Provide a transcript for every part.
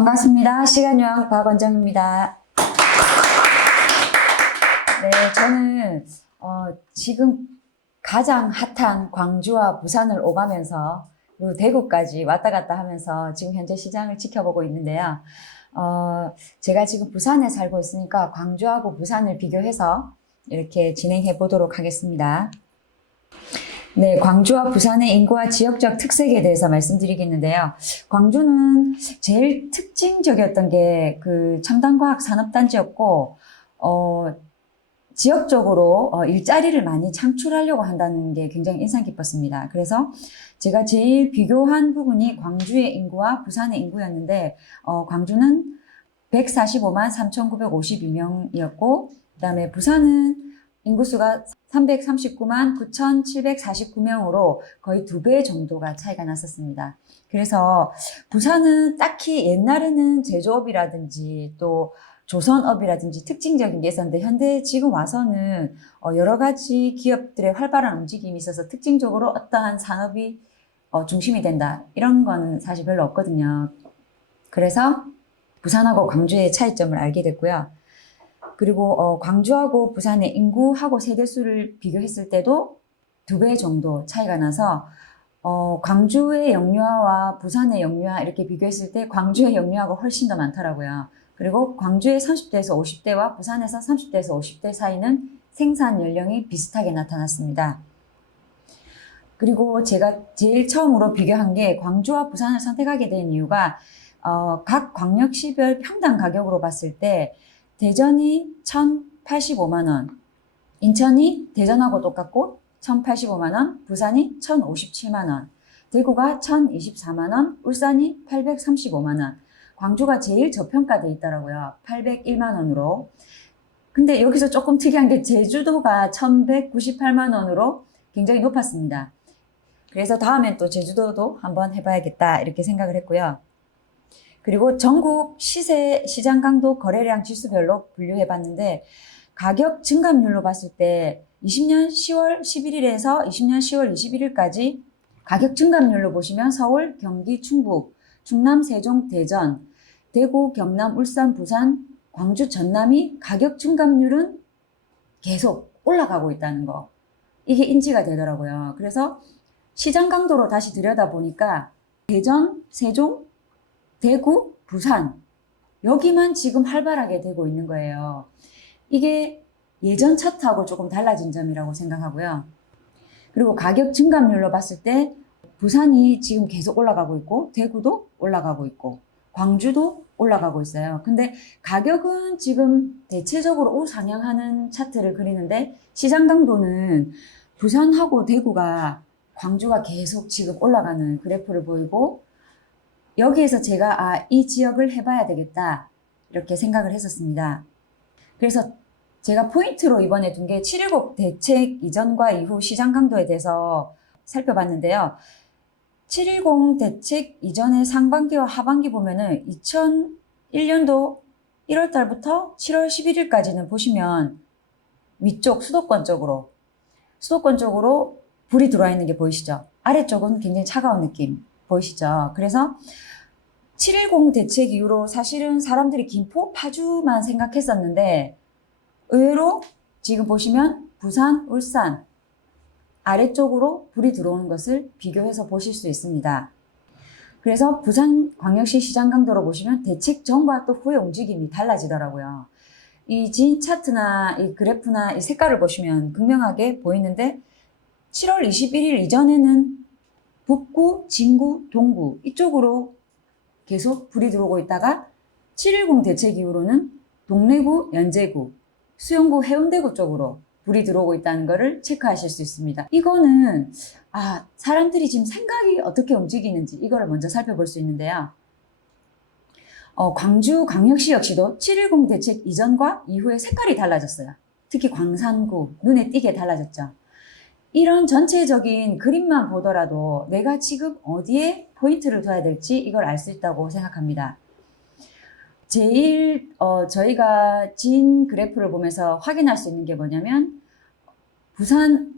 반갑습니다. 시간여행 박원정입니다. 네, 저는 지금 가장 핫한 광주와 부산을 오가면서 그리고 대구까지 왔다 갔다 하면서 지금 현재 시장을 지켜보고 있는데요. 제가 지금 부산에 살고 있으니까 광주하고 부산을 비교해서 이렇게 진행해 보도록 하겠습니다. 네, 광주와 부산의 인구와 지역적 특색에 대해서 말씀드리겠는데요. 광주는 제일 특징적이었던 게 그 첨단과학 산업단지였고, 지역적으로 일자리를 많이 창출하려고 한다는 게 굉장히 인상 깊었습니다. 그래서 제가 제일 비교한 부분이 광주의 인구와 부산의 인구였는데, 광주는 145만 3,952명이었고, 그 다음에 부산은 인구수가 339만 9,749명으로 거의 2배 정도가 차이가 났었습니다. 그래서 부산은 딱히 옛날에는 제조업이라든지 또 조선업이라든지 특징적인 게 있었는데 현대 지금 와서는 여러 가지 기업들의 활발한 움직임이 있어서 특징적으로 어떠한 산업이 중심이 된다 이런 거는 사실 별로 없거든요. 그래서 부산하고 광주의 차이점을 알게 됐고요. 그리고 광주하고 부산의 인구하고 세대수를 비교했을 때도 2배 정도 차이가 나서 광주의 영유아와 부산의 영유아 이렇게 비교했을 때 광주의 영유아가 훨씬 더 많더라고요. 그리고 광주의 30대에서 50대와 부산에서 30대에서 50대 사이는 생산 연령이 비슷하게 나타났습니다. 그리고 제가 제일 처음으로 비교한 게 광주와 부산을 선택하게 된 이유가 각 광역시별 평당 가격으로 봤을 때 대전이 1,085만 원, 인천이 대전하고 똑같고 1,085만 원, 부산이 1,057만 원, 대구가 1,024만 원, 울산이 835만 원, 광주가 제일 저평가돼 있더라고요. 801만 원으로. 근데 여기서 조금 특이한 게 제주도가 1,198만 원으로 굉장히 높았습니다. 그래서 다음엔 또 제주도도 한번 해봐야겠다 이렇게 생각을 했고요. 그리고 전국 시세, 시장 강도, 거래량 지수별로 분류해 봤는데 가격 증감률로 봤을 때 20년 10월 11일에서 20년 10월 21일까지 가격 증감률로 보시면 서울, 경기, 충북, 충남, 세종, 대전, 대구, 경남, 울산, 부산, 광주, 전남이 가격 증감률은 계속 올라가고 있다는 거. 이게 인지가 되더라고요. 그래서 시장 강도로 다시 들여다보니까 대전, 세종, 대구, 부산 여기만 지금 활발하게 되고 있는 거예요. 이게 예전 차트하고 조금 달라진 점이라고 생각하고요. 그리고 가격 증감률로 봤을 때 부산이 지금 계속 올라가고 있고 대구도 올라가고 있고 광주도 올라가고 있어요. 근데 가격은 지금 대체적으로 우상향하는 차트를 그리는데 시장 강도는 부산하고 대구가 광주가 계속 지금 올라가는 그래프를 보이고 여기에서 제가 이 지역을 해봐야 되겠다 이렇게 생각을 했었습니다. 그래서 제가 포인트로 이번에 둔 게 7.19 대책 이전과 이후 시장 강도에 대해서 살펴봤는데요. 7.10 대책 이전의 상반기와 하반기 보면은 2001년도 1월 달부터 7월 11일까지는 보시면 위쪽 수도권 쪽으로 불이 들어와 있는 게 보이시죠? 아래쪽은 굉장히 차가운 느낌 보이시죠? 그래서 7.10 대책 이후로 사실은 사람들이 김포, 파주만 생각했었는데 의외로 지금 보시면 부산, 울산 아래쪽으로 불이 들어오는 것을 비교해서 보실 수 있습니다. 그래서 부산 광역시 시장 강도로 보시면 대책 전과 또 후의 움직임이 달라지더라고요. 이 진 차트나 이 그래프나 이 색깔을 보시면 극명하게 보이는데 7월 21일 이전에는 북구, 진구, 동구 이쪽으로 계속 불이 들어오고 있다가 7.10 대책 이후로는 동래구, 연제구, 수영구, 해운대구 쪽으로 불이 들어오고 있다는 것을 체크하실 수 있습니다. 이거는 사람들이 지금 생각이 어떻게 움직이는지 이거를 먼저 살펴볼 수 있는데요. 광주 광역시 역시도 7.10 대책 이전과 이후의 색깔이 달라졌어요. 특히 광산구 눈에 띄게 달라졌죠. 이런 전체적인 그림만 보더라도 내가 지금 어디에 포인트를 둬야 될지 이걸 알 수 있다고 생각합니다. 제일 저희가 진 그래프를 보면서 확인할 수 있는 게 뭐냐면 부산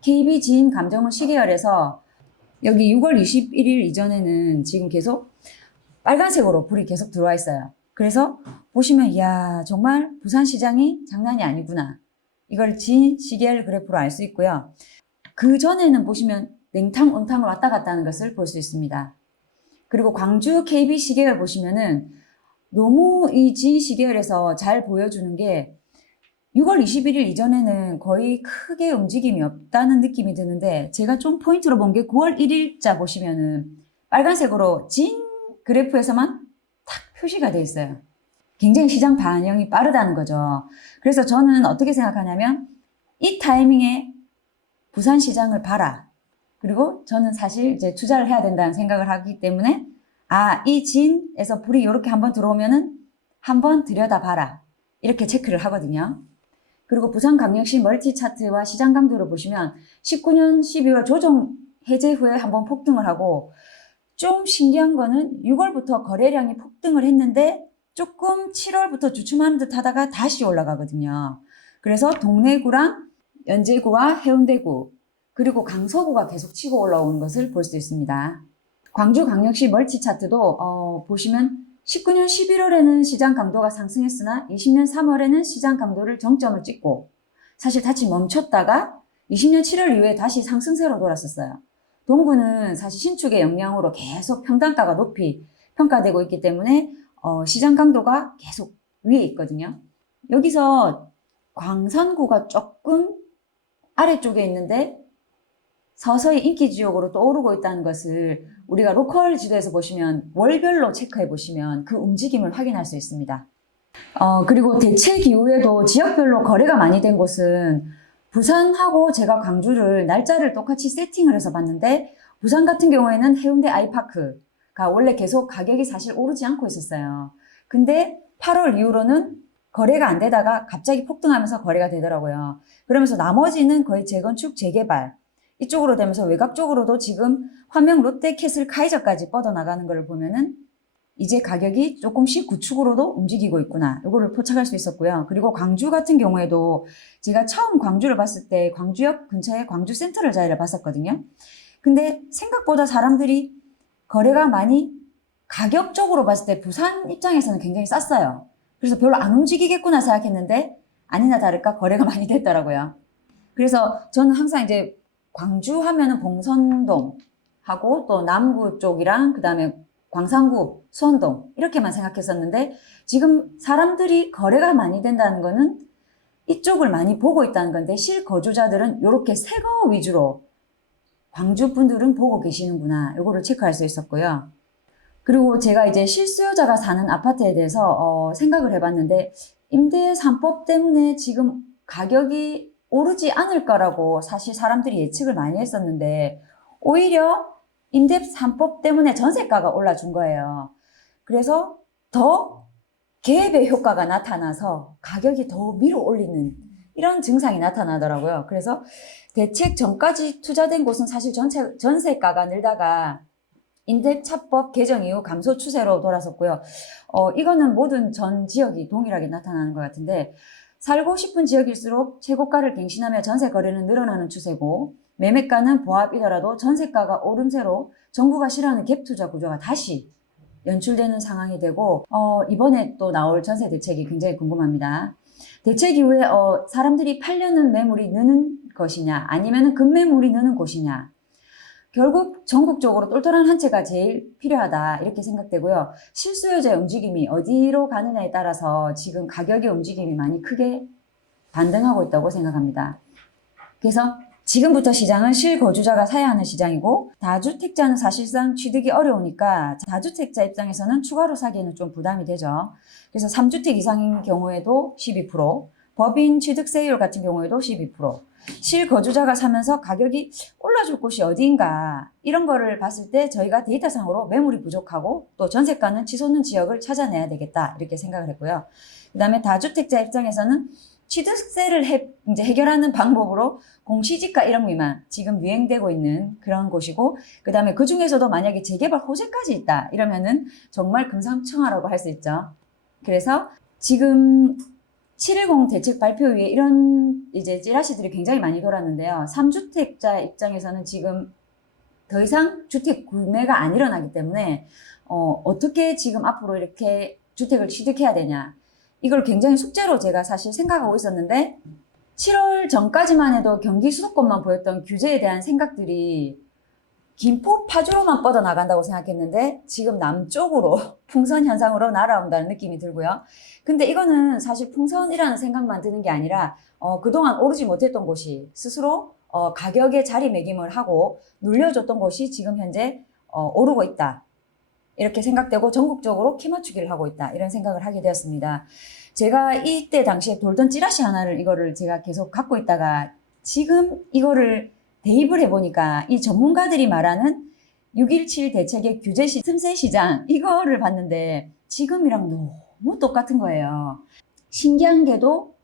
KB 진 감정원 시계열에서 여기 6월 21일 이전에는 지금 계속 빨간색으로 불이 계속 들어와 있어요. 그래서 보시면 이야 정말 부산시장이 장난이 아니구나. 이걸 진 시계열 그래프로 알 수 있고요. 그 전에는 보시면 냉탕, 온탕을 왔다 갔다 하는 것을 볼 수 있습니다. 그리고 광주 KB 시계열 보시면은 너무 이 진 시계열에서 잘 보여주는 게 6월 21일 이전에는 거의 크게 움직임이 없다는 느낌이 드는데 제가 좀 포인트로 본 게 9월 1일자 보시면은 빨간색으로 진 그래프에서만 탁 표시가 돼 있어요. 굉장히 시장 반영이 빠르다는 거죠. 그래서 저는 어떻게 생각하냐면 이 타이밍에 부산시장을 봐라. 그리고 저는 사실 이제 투자를 해야 된다는 생각을 하기 때문에 이 진에서 불이 이렇게 한번 들어오면은 한번 들여다봐라. 이렇게 체크를 하거든요. 그리고 부산광역시 멀티 차트와 시장 강도를 보시면 19년 12월 조정 해제 후에 한번 폭등을 하고 좀 신기한 거는 6월부터 거래량이 폭등을 했는데 조금 7월부터 주춤하는 듯 하다가 다시 올라가거든요. 그래서 동래구랑 연제구와 해운대구 그리고 강서구가 계속 치고 올라오는 것을 볼 수 있습니다. 광주광역시 멀티 차트도 보시면 19년 11월에는 시장 강도가 상승했으나 20년 3월에는 시장 강도를 정점을 찍고 사실 다시 멈췄다가 20년 7월 이후에 다시 상승세로 돌았었어요. 동구는 사실 신축의 영향으로 계속 평단가가 높이 평가되고 있기 때문에 시장 강도가 계속 위에 있거든요. 여기서 광산구가 조금 아래쪽에 있는데 서서히 인기 지역으로 떠오르고 있다는 것을 우리가 로컬 지도에서 보시면 월별로 체크해 보시면 그 움직임을 확인할 수 있습니다. 그리고 대책 이후에도 지역별로 거래가 많이 된 곳은 부산하고 제가 광주를 날짜를 똑같이 세팅을 해서 봤는데 부산 같은 경우에는 해운대 아이파크가 원래 계속 가격이 사실 오르지 않고 있었어요. 근데 8월 이후로는 거래가 안 되다가 갑자기 폭등하면서 거래가 되더라고요. 그러면서 나머지는 거의 재건축, 재개발 이쪽으로 되면서 외곽 쪽으로도 지금 화명, 롯데, 캐슬, 카이저까지 뻗어나가는 걸 보면은 이제 가격이 조금씩 구축으로도 움직이고 있구나. 이거를 포착할 수 있었고요. 그리고 광주 같은 경우에도 제가 처음 광주를 봤을 때 광주역 근처에 광주 센트럴 자리를 봤었거든요. 근데 생각보다 사람들이 거래가 많이 가격적으로 봤을 때 부산 입장에서는 굉장히 쌌어요. 그래서 별로 안 움직이겠구나 생각했는데 아니나 다를까 거래가 많이 됐더라고요. 그래서 저는 항상 이제 광주 하면은 봉선동 하고 또 남구 쪽이랑 그 다음에 광산구, 수원동 이렇게만 생각했었는데 지금 사람들이 거래가 많이 된다는 거는 이쪽을 많이 보고 있다는 건데 실거주자들은 이렇게 새거 위주로 광주 분들은 보고 계시는구나. 이거를 체크할 수 있었고요. 그리고 제가 이제 실수요자가 사는 아파트에 대해서 생각을 해봤는데 임대 3법 때문에 지금 가격이 오르지 않을 거라고 사실 사람들이 예측을 많이 했었는데 오히려 임대 3법 때문에 전세가가 올라준 거예요. 그래서 더 갭의 효과가 나타나서 가격이 더 밀어 올리는 이런 증상이 나타나더라고요. 그래서 대책 전까지 투자된 곳은 사실 전세가가 늘다가 임대차법 개정 이후 감소 추세로 돌아섰고요. 이거는 모든 전 지역이 동일하게 나타나는 것 같은데 살고 싶은 지역일수록 최고가를 갱신하며 전세 거래는 늘어나는 추세고 매매가는 보합이더라도 전세가가 오름세로 정부가 싫어하는 갭 투자 구조가 다시 연출되는 상황이 되고 이번에 또 나올 전세 대책이 굉장히 궁금합니다. 대책 이후에 사람들이 팔려는 매물이 느는 것이냐 아니면 급매물이 느는 곳이냐 결국 전국적으로 똘똘한 한 채가 제일 필요하다 이렇게 생각되고요. 실수요자의 움직임이 어디로 가느냐에 따라서 지금 가격의 움직임이 많이 크게 반등하고 있다고 생각합니다. 그래서 지금부터 시장은 실거주자가 사야 하는 시장이고 다주택자는 사실상 취득이 어려우니까 다주택자 입장에서는 추가로 사기에는 좀 부담이 되죠. 그래서 3주택 이상인 경우에도 12%, 법인 취득세율 같은 경우에도 12%, 실거주자가 사면서 가격이 올라줄 곳이 어디인가 이런 거를 봤을 때 저희가 데이터상으로 매물이 부족하고 또 전세가는 치솟는 지역을 찾아내야 되겠다 이렇게 생각을 했고요. 그 다음에 다주택자 입장에서는 취득세를 이제 해결하는 방법으로 공시지가 1억 미만 지금 유행되고 있는 그런 곳이고 그 다음에 그 중에서도 만약에 재개발 호재까지 있다 이러면은 정말 금상첨화라고 할 수 있죠. 그래서 지금 710 대책 발표 위에 이런 이제 찌라시들이 굉장히 많이 돌았는데요. 3주택자 입장에서는 지금 더 이상 주택 구매가 안 일어나기 때문에 어떻게 지금 앞으로 이렇게 주택을 취득해야 되냐. 이걸 굉장히 숙제로 제가 사실 생각하고 있었는데 7월 전까지만 해도 경기 수도권만 보였던 규제에 대한 생각들이 김포, 파주로만 뻗어나간다고 생각했는데 지금 남쪽으로 풍선 현상으로 날아온다는 느낌이 들고요. 근데 이거는 사실 풍선이라는 생각만 드는 게 아니라 그동안 오르지 못했던 곳이 스스로 가격에 자리매김을 하고 눌려줬던 곳이 지금 현재 오르고 있다. 이렇게 생각되고 전국적으로 키 맞추기를 하고 있다. 이런 생각을 하게 되었습니다. 제가 이때 당시에 돌던 찌라시 하나를 이거를 제가 계속 갖고 있다가 지금 이거를 대입을 해보니까 이 전문가들이 말하는 6.17 대책의 규제시 틈새 시장 이거를 봤는데 지금이랑 너무 똑같은 거예요. 신기한 게도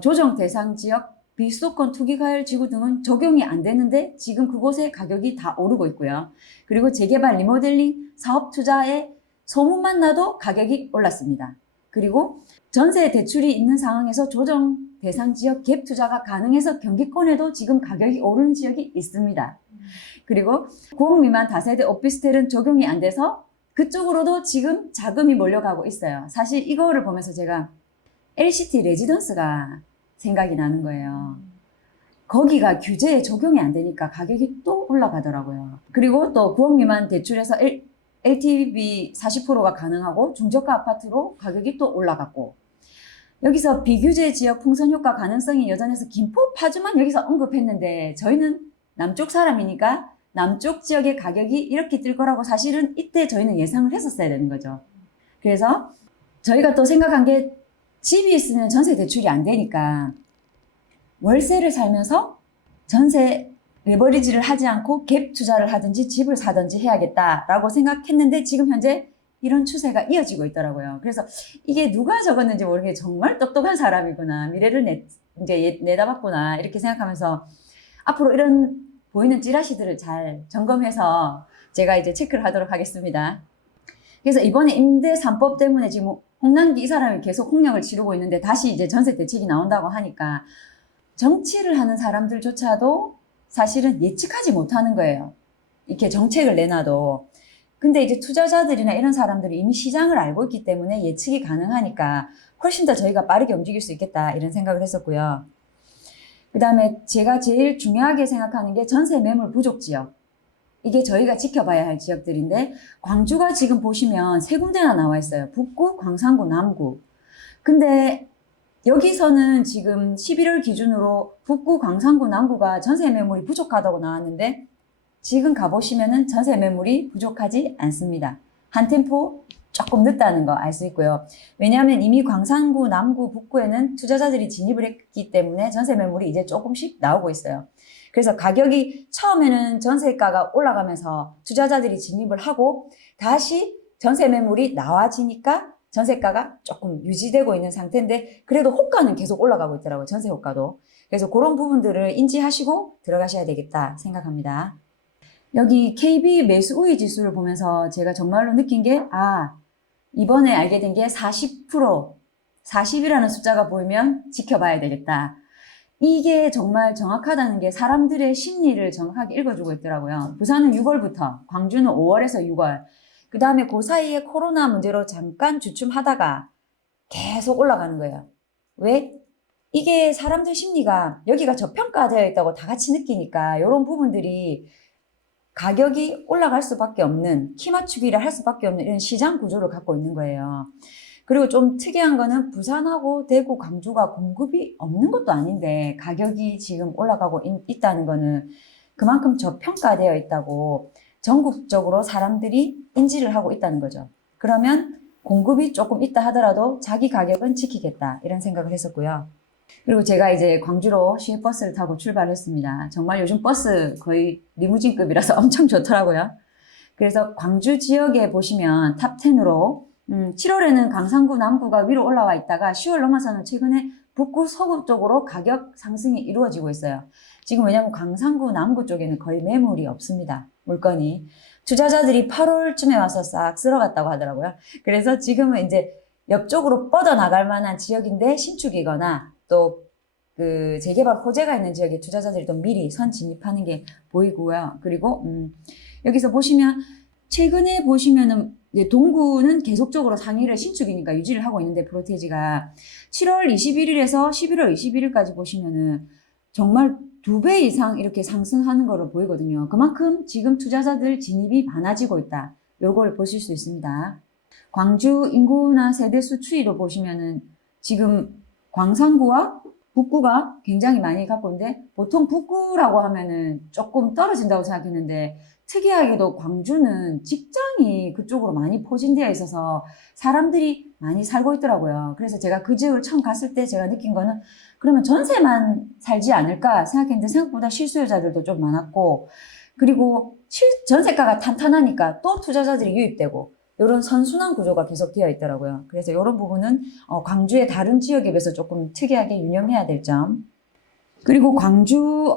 조정 대상 지역 비수도권 투기과열 지구 등은 적용이 안 되는데 지금 그곳의 가격이 다 오르고 있고요. 그리고 재개발 리모델링 사업 투자에 소문만 나도 가격이 올랐습니다. 그리고 전세 대출이 있는 상황에서 조정 대상 지역 갭 투자가 가능해서 경기권에도 지금 가격이 오르는 지역이 있습니다. 그리고 9억 미만 다세대 오피스텔은 적용이 안 돼서 그쪽으로도 지금 자금이 몰려가고 있어요. 사실 이거를 보면서 제가 LCT 레지던스가 생각이 나는 거예요. 거기가 규제에 적용이 안 되니까 가격이 또 올라가더라고요. 그리고 또 9억 미만 대출에서 LTV 40%가 가능하고 중저가 아파트로 가격이 또 올라갔고 여기서 비규제 지역 풍선 효과 가능성이 여전해서 김포, 파주만 여기서 언급했는데 저희는 남쪽 사람이니까 남쪽 지역의 가격이 이렇게 뛸 거라고 사실은 이때 저희는 예상을 했었어야 되는 거죠. 그래서 저희가 또 생각한 게 집이 있으면 전세 대출이 안 되니까 월세를 살면서 전세 레버리지를 하지 않고 갭 투자를 하든지 집을 사든지 해야겠다라고 생각했는데 지금 현재 이런 추세가 이어지고 있더라고요. 그래서 이게 누가 적었는지 모르게 정말 똑똑한 사람이구나. 미래를 이제 내다봤구나. 이렇게 생각하면서 앞으로 이런 보이는 찌라시들을 잘 점검해서 제가 이제 체크를 하도록 하겠습니다. 그래서 이번에 임대 3법 때문에 지금 홍남기 이 사람이 계속 홍역을 치르고 있는데 다시 이제 전세 대책이 나온다고 하니까 정치를 하는 사람들조차도 사실은 예측하지 못하는 거예요. 이렇게 정책을 내놔도. 근데 이제 투자자들이나 이런 사람들이 이미 시장을 알고 있기 때문에 예측이 가능하니까 훨씬 더 저희가 빠르게 움직일 수 있겠다 이런 생각을 했었고요. 그 다음에 제가 제일 중요하게 생각하는 게 전세 매물 부족 지역. 이게 저희가 지켜봐야 할 지역들인데 광주가 지금 보시면 세 군데나 나와 있어요. 북구, 광산구, 남구. 근데 여기서는 지금 11월 기준으로 북구, 광산구, 남구가 전세 매물이 부족하다고 나왔는데 지금 가보시면은 전세 매물이 부족하지 않습니다. 한 템포 조금 늦다는 거 알 수 있고요. 왜냐하면 이미 광산구, 남구, 북구에는 투자자들이 진입을 했기 때문에 전세 매물이 이제 조금씩 나오고 있어요. 그래서 가격이 처음에는 전세가가 올라가면서 투자자들이 진입을 하고 다시 전세 매물이 나와지니까 전세가가 조금 유지되고 있는 상태인데 그래도 호가는 계속 올라가고 있더라고요. 전세 호가도. 그래서 그런 부분들을 인지하시고 들어가셔야 되겠다 생각합니다. 여기 KB 매수 우위 지수를 보면서 제가 정말로 느낀 게 이번에 알게 된 게 40%, 40이라는 숫자가 보이면 지켜봐야 되겠다. 이게 정말 정확하다는 게 사람들의 심리를 정확하게 읽어주고 있더라고요. 부산은 6월부터, 광주는 5월에서 6월, 그 다음에 그 사이에 코로나 문제로 잠깐 주춤하다가 계속 올라가는 거예요. 왜? 이게 사람들 심리가 여기가 저평가되어 있다고 다 같이 느끼니까 이런 부분들이 가격이 올라갈 수밖에 없는, 키 맞추기를 할 수밖에 없는 이런 시장 구조를 갖고 있는 거예요. 그리고 좀 특이한 거는 부산하고 대구, 광주가 공급이 없는 것도 아닌데 가격이 지금 올라가고 있다는 거는 그만큼 저평가되어 있다고 전국적으로 사람들이 인지를 하고 있다는 거죠. 그러면 공급이 조금 있다 하더라도 자기 가격은 지키겠다 이런 생각을 했었고요. 그리고 제가 이제 광주로 시외버스를 타고 출발했습니다. 정말 요즘 버스 거의 리무진급이라서 엄청 좋더라고요. 그래서 광주 지역에 보시면 탑10으로 7월에는 강산구, 남구가 위로 올라와 있다가 10월 넘어서는 최근에 북구, 서구 쪽으로 가격 상승이 이루어지고 있어요. 지금 왜냐면 강산구, 남구 쪽에는 거의 매물이 없습니다. 물건이. 투자자들이 8월쯤에 와서 싹 쓸어갔다고 하더라고요. 그래서 지금은 이제 옆쪽으로 뻗어나갈 만한 지역인데 신축이거나 또 그 재개발 호재가 있는 지역에 투자자들이 또 미리 선 진입하는 게 보이고요. 그리고 여기서 보시면 최근에 보시면은 동구는 계속적으로 상위를 신축이니까 유지를 하고 있는데 프로테지가 7월 21일에서 11월 21일까지 보시면은 정말 2배 이상 이렇게 상승하는 거로 보이거든요. 그만큼 지금 투자자들 진입이 많아지고 있다. 요걸 보실 수 있습니다. 광주 인구나 세대수 추이로 보시면은 지금 광산구와 북구가 굉장히 많이 갖고 있는데 보통 북구라고 하면은 조금 떨어진다고 생각했는데 특이하게도 광주는 직장이 그쪽으로 많이 포진되어 있어서 사람들이 많이 살고 있더라고요. 그래서 제가 그 지역을 처음 갔을 때 제가 느낀 거는 그러면 전세만 살지 않을까 생각했는데 생각보다 실수요자들도 좀 많았고 그리고 전세가가 탄탄하니까 또 투자자들이 유입되고 이런 선순환 구조가 계속 되어 있더라고요. 그래서 이런 부분은 광주의 다른 지역에 비해서 조금 특이하게 유념해야 될 점. 그리고 광주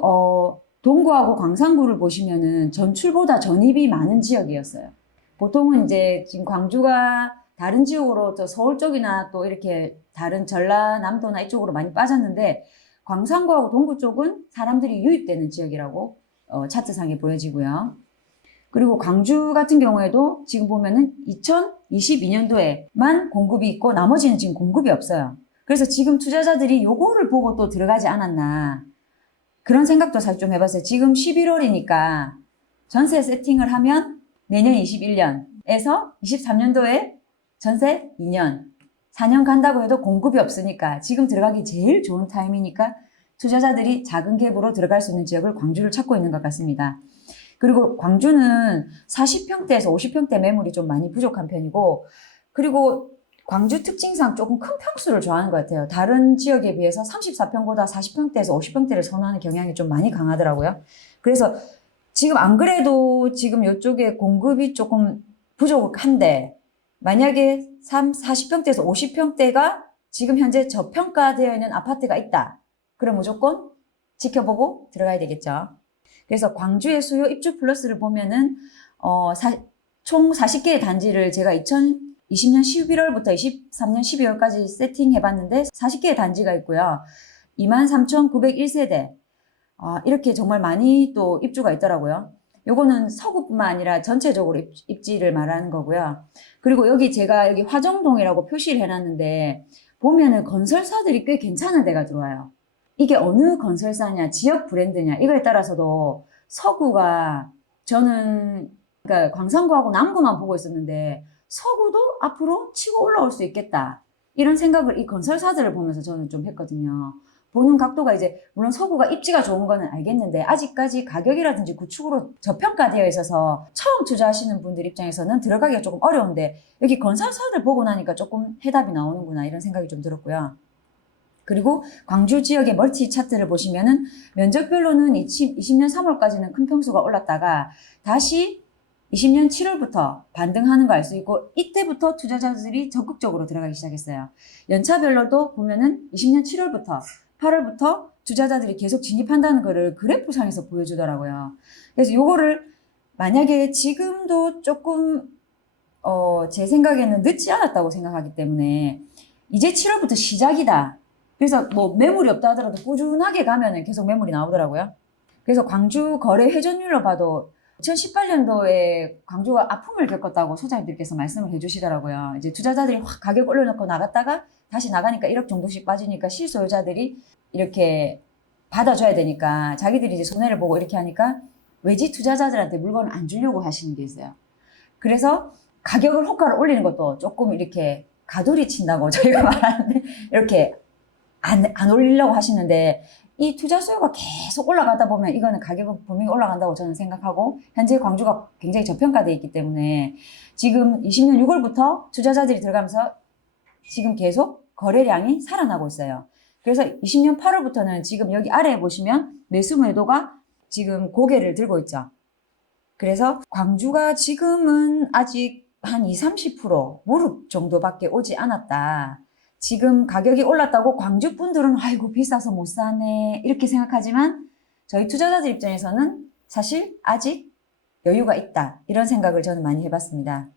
동구하고 광산구를 보시면은 전출보다 전입이 많은 지역이었어요. 보통은 이제 지금 광주가 다른 지역으로 또 서울 쪽이나 또 이렇게 다른 전라남도나 이쪽으로 많이 빠졌는데 광산구하고 동구 쪽은 사람들이 유입되는 지역이라고 차트상에 보여지고요. 그리고 광주 같은 경우에도 지금 보면은 2022년도에만 공급이 있고 나머지는 지금 공급이 없어요. 그래서 지금 투자자들이 요거를 보고 또 들어가지 않았나 그런 생각도 사실 좀 해봤어요. 지금 11월이니까 전세 세팅을 하면 내년 21년에서 23년도에 전세 2년, 4년 간다고 해도 공급이 없으니까 지금 들어가기 제일 좋은 타임이니까 투자자들이 작은 갭으로 들어갈 수 있는 지역을 광주를 찾고 있는 것 같습니다. 그리고 광주는 40평대에서 50평대 매물이 좀 많이 부족한 편이고 그리고 광주 특징상 조금 큰 평수를 좋아하는 것 같아요. 다른 지역에 비해서 34평보다 40평대에서 50평대를 선호하는 경향이 좀 많이 강하더라고요. 그래서 지금 안 그래도 지금 이쪽에 공급이 조금 부족한데 만약에 40평대에서 50평대가 지금 현재 저평가되어 있는 아파트가 있다. 그럼 무조건 지켜보고 들어가야 되겠죠. 그래서 광주의 수요 입주 플러스를 보면은 총 40개의 단지를 제가 2020년 11월부터 23년 12월까지 세팅해봤는데 40개의 단지가 있고요. 23,901세대 이렇게 정말 많이 또 입주가 있더라고요. 요거는 서구뿐만 아니라 전체적으로 입지를 말하는 거고요. 그리고 여기 제가 여기 화정동이라고 표시를 해놨는데 보면은 건설사들이 꽤 괜찮은 데가 들어와요. 이게 어느 건설사냐, 지역 브랜드냐 이거에 따라서도 서구가 저는 그러니까 광산구하고 남구만 보고 있었는데 서구도 앞으로 치고 올라올 수 있겠다. 이런 생각을 이 건설사들을 보면서 저는 좀 했거든요. 보는 각도가 이제 물론 서구가 입지가 좋은 거는 알겠는데 아직까지 가격이라든지 구축으로 저평가되어 있어서 처음 투자하시는 분들 입장에서는 들어가기가 조금 어려운데 여기 건설사들 보고 나니까 조금 해답이 나오는구나 이런 생각이 좀 들었고요. 그리고 광주 지역의 멀티 차트를 보시면은 면적별로는 20년 3월까지는 큰 평수가 올랐다가 다시 20년 7월부터 반등하는 거 알 수 있고 이때부터 투자자들이 적극적으로 들어가기 시작했어요. 연차별로도 보면은 20년 7월부터 8월부터 투자자들이 계속 진입한다는 거를 그래프상에서 보여주더라고요. 그래서 요거를 만약에 지금도 조금 제 생각에는 늦지 않았다고 생각하기 때문에 이제 7월부터 시작이다. 그래서 뭐 매물이 없다 하더라도 꾸준하게 가면은 계속 매물이 나오더라고요. 그래서 광주 거래 회전율로 봐도 2018년도에 광주가 아픔을 겪었다고 소장님들께서 말씀을 해주시더라고요. 이제 투자자들이 확 가격 올려놓고 나갔다가 다시 나가니까 1억 정도씩 빠지니까 실소유자들이 이렇게 받아줘야 되니까 자기들이 이제 손해를 보고 이렇게 하니까 외지 투자자들한테 물건을 안 주려고 하시는 게 있어요. 그래서 가격을 호가를 올리는 것도 조금 이렇게 가돌이 친다고 저희가 말하는데 이렇게 안 올리려고 하시는데 이 투자 수요가 계속 올라가다 보면 이거는 가격은 분명히 올라간다고 저는 생각하고 현재 광주가 굉장히 저평가되어 있기 때문에 지금 20년 6월부터 투자자들이 들어가면서 지금 계속 거래량이 살아나고 있어요. 그래서 20년 8월부터는 지금 여기 아래에 보시면 매수 매도가 지금 고개를 들고 있죠. 그래서 광주가 지금은 아직 한 20, 30% 무릎 정도밖에 오지 않았다. 지금 가격이 올랐다고 광주 분들은 아이고 비싸서 못 사네 이렇게 생각하지만 저희 투자자들 입장에서는 사실 아직 여유가 있다 이런 생각을 저는 많이 해봤습니다.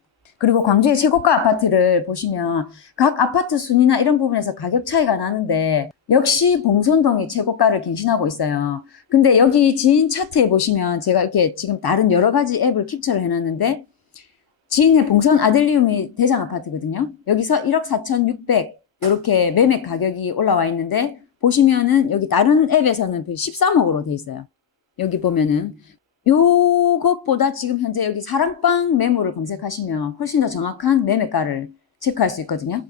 그리고 광주의 최고가 아파트를 보시면 각 아파트 순위나 이런 부분에서 가격 차이가 나는데 역시 봉선동이 최고가를 갱신하고 있어요. 근데 여기 지인 차트에 보시면 제가 이렇게 지금 다른 여러 가지 앱을 캡처를 해놨는데 지인의 봉선 아들리움이 대장 아파트거든요. 여기서 1억 4,600 이렇게 매매 가격이 올라와 있는데 보시면은 여기 다른 앱에서는 13억으로 돼 있어요. 여기 보면은 요것보다 지금 현재 여기 사랑방 매물을 검색하시면 훨씬 더 정확한 매매가를 체크할 수 있거든요.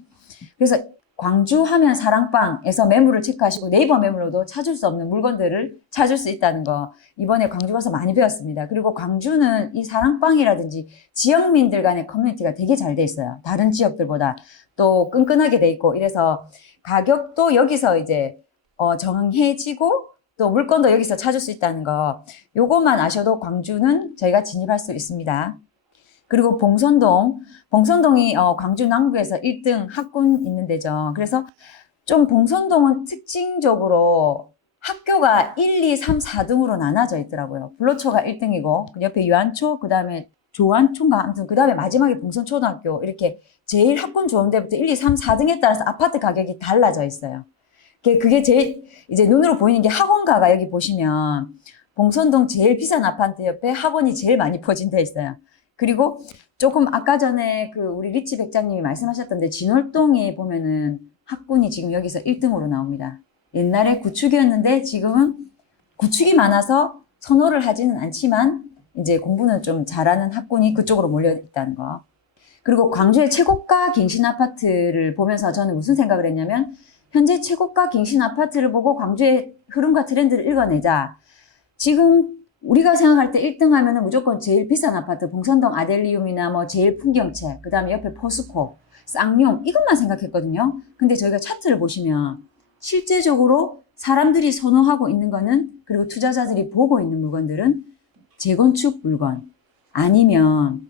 그래서 광주 하면 사랑방에서 매물을 체크하시고 네이버 매물로도 찾을 수 없는 물건들을 찾을 수 있다는 거 이번에 광주 가서 많이 배웠습니다. 그리고 광주는 이 사랑방이라든지 지역민들 간의 커뮤니티가 되게 잘 돼 있어요. 다른 지역들보다 또 끈끈하게 돼 있고 이래서 가격도 여기서 이제 정해지고 또 물건도 여기서 찾을 수 있다는 거 요것만 아셔도 광주는 저희가 진입할 수 있습니다. 그리고 봉선동이 광주 남구에서 1등 학군 있는 데죠. 그래서 좀 봉선동은 특징적으로 학교가 1, 2, 3, 4등으로 나눠져 있더라고요. 불로초가 1등이고 옆에 유한초, 그 다음에 조한초인가 아무튼 그 다음에 마지막에 봉선초등학교 이렇게 제일 학군 좋은 데부터 1, 2, 3, 4등에 따라서 아파트 가격이 달라져 있어요. 그게 제일 이제 눈으로 보이는 게 학원가가 여기 보시면 봉선동 제일 비싼 아파트 옆에 학원이 제일 많이 퍼진 데 있어요. 그리고 조금 아까 전에 그 우리 리치 백장님이 말씀하셨던데 진월동에 보면은 학군이 지금 여기서 1등으로 나옵니다. 옛날에 구축이었는데 지금은 구축이 많아서 선호를 하지는 않지만 이제 공부는 좀 잘하는 학군이 그쪽으로 몰려 있다는 거. 그리고 광주의 최고가 갱신 아파트를 보면서 저는 무슨 생각을 했냐면 현재 최고가 갱신 아파트를 보고 광주의 흐름과 트렌드를 읽어내자. 지금 우리가 생각할 때 1등 하면은 무조건 제일 비싼 아파트, 봉선동 아델리움이나 뭐 제일 풍경채, 그 다음에 옆에 포스코, 쌍용, 이것만 생각했거든요. 근데 저희가 차트를 보시면 실제적으로 사람들이 선호하고 있는 거는 그리고 투자자들이 보고 있는 물건들은 재건축 물건 아니면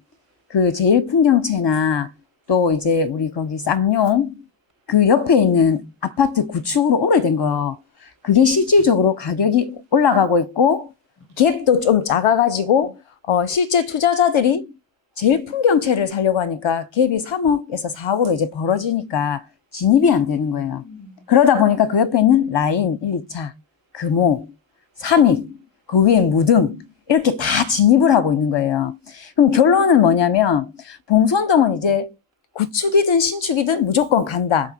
그 제일 풍경채나 또 이제 우리 거기 쌍용 그 옆에 있는 아파트 구축으로 오래된 거 그게 실질적으로 가격이 올라가고 있고 갭도 좀 작아가지고 실제 투자자들이 제일 풍경채를 사려고 하니까 갭이 3억에서 4억으로 이제 벌어지니까 진입이 안 되는 거예요. 그러다 보니까 그 옆에 있는 라인 1, 2차, 금호, 삼익, 그 위에 무등 이렇게 다 진입을 하고 있는 거예요. 그럼 결론은 뭐냐면 봉선동은 이제 구축이든 신축이든 무조건 간다.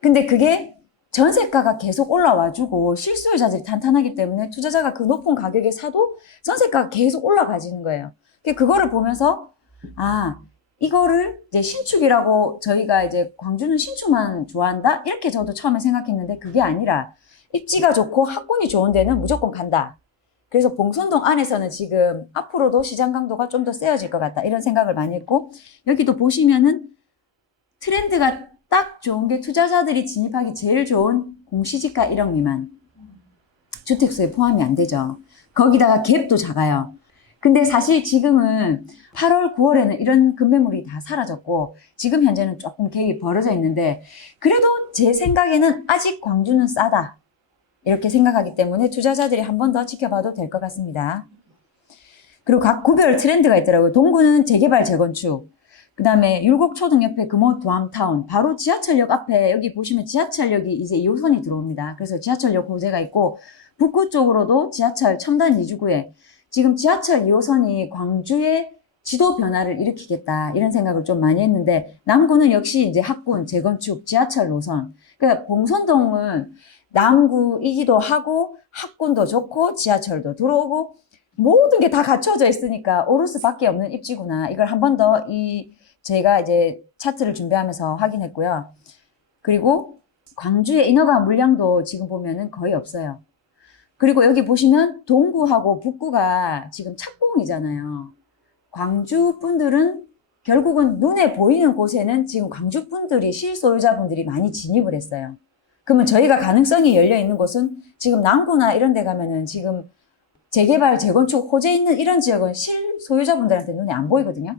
근데 그게 전세가가 계속 올라와주고 실수요자들이 탄탄하기 때문에 투자자가 그 높은 가격에 사도 전세가가 계속 올라가지는 거예요. 그거를 보면서 이거를 이제 신축이라고 저희가 이제 광주는 신축만 좋아한다? 이렇게 저도 처음에 생각했는데 그게 아니라 입지가 좋고 학군이 좋은 데는 무조건 간다. 그래서 봉선동 안에서는 지금 앞으로도 시장 강도가 좀 더 세워질 것 같다. 이런 생각을 많이 했고 여기도 보시면은 트렌드가 딱 좋은 게 투자자들이 진입하기 제일 좋은 공시지가 1억 미만. 주택수에 포함이 안 되죠. 거기다가 갭도 작아요. 근데 사실 지금은 8월, 9월에는 이런 급매물이 다 사라졌고 지금 현재는 조금 갭이 벌어져 있는데 그래도 제 생각에는 아직 광주는 싸다. 이렇게 생각하기 때문에 투자자들이 한 번 더 지켜봐도 될 것 같습니다. 그리고 각 구별 트렌드가 있더라고요. 동구는 재개발, 재건축. 그 다음에 율곡초등 옆에 금호 도암타운 바로 지하철역 앞에 여기 보시면 지하철역이 이제 2호선이 들어옵니다. 그래서 지하철역 호재가 있고 북구 쪽으로도 지하철 첨단 2주구에 지금 지하철 2호선이 광주의 지도 변화를 일으키겠다 이런 생각을 좀 많이 했는데 남구는 역시 이제 학군, 재건축, 지하철 노선. 그러니까 봉선동은 남구이기도 하고 학군도 좋고 지하철도 들어오고 모든 게 다 갖춰져 있으니까 오를 수밖에 없는 입지구나. 이걸 한 번 더 저희가 이제 차트를 준비하면서 확인했고요. 그리고 광주의 인허가 물량도 지금 보면은 거의 없어요. 그리고 여기 보시면 동구하고 북구가 지금 착공이잖아요. 광주 분들은 결국은 눈에 보이는 곳에는 지금 광주 분들이 실소유자분들이 많이 진입을 했어요. 그러면 저희가 가능성이 열려 있는 곳은 지금 남구나 이런 데 가면은 지금 재개발, 재건축 호재 있는 이런 지역은 실소유자분들한테 눈에 안 보이거든요.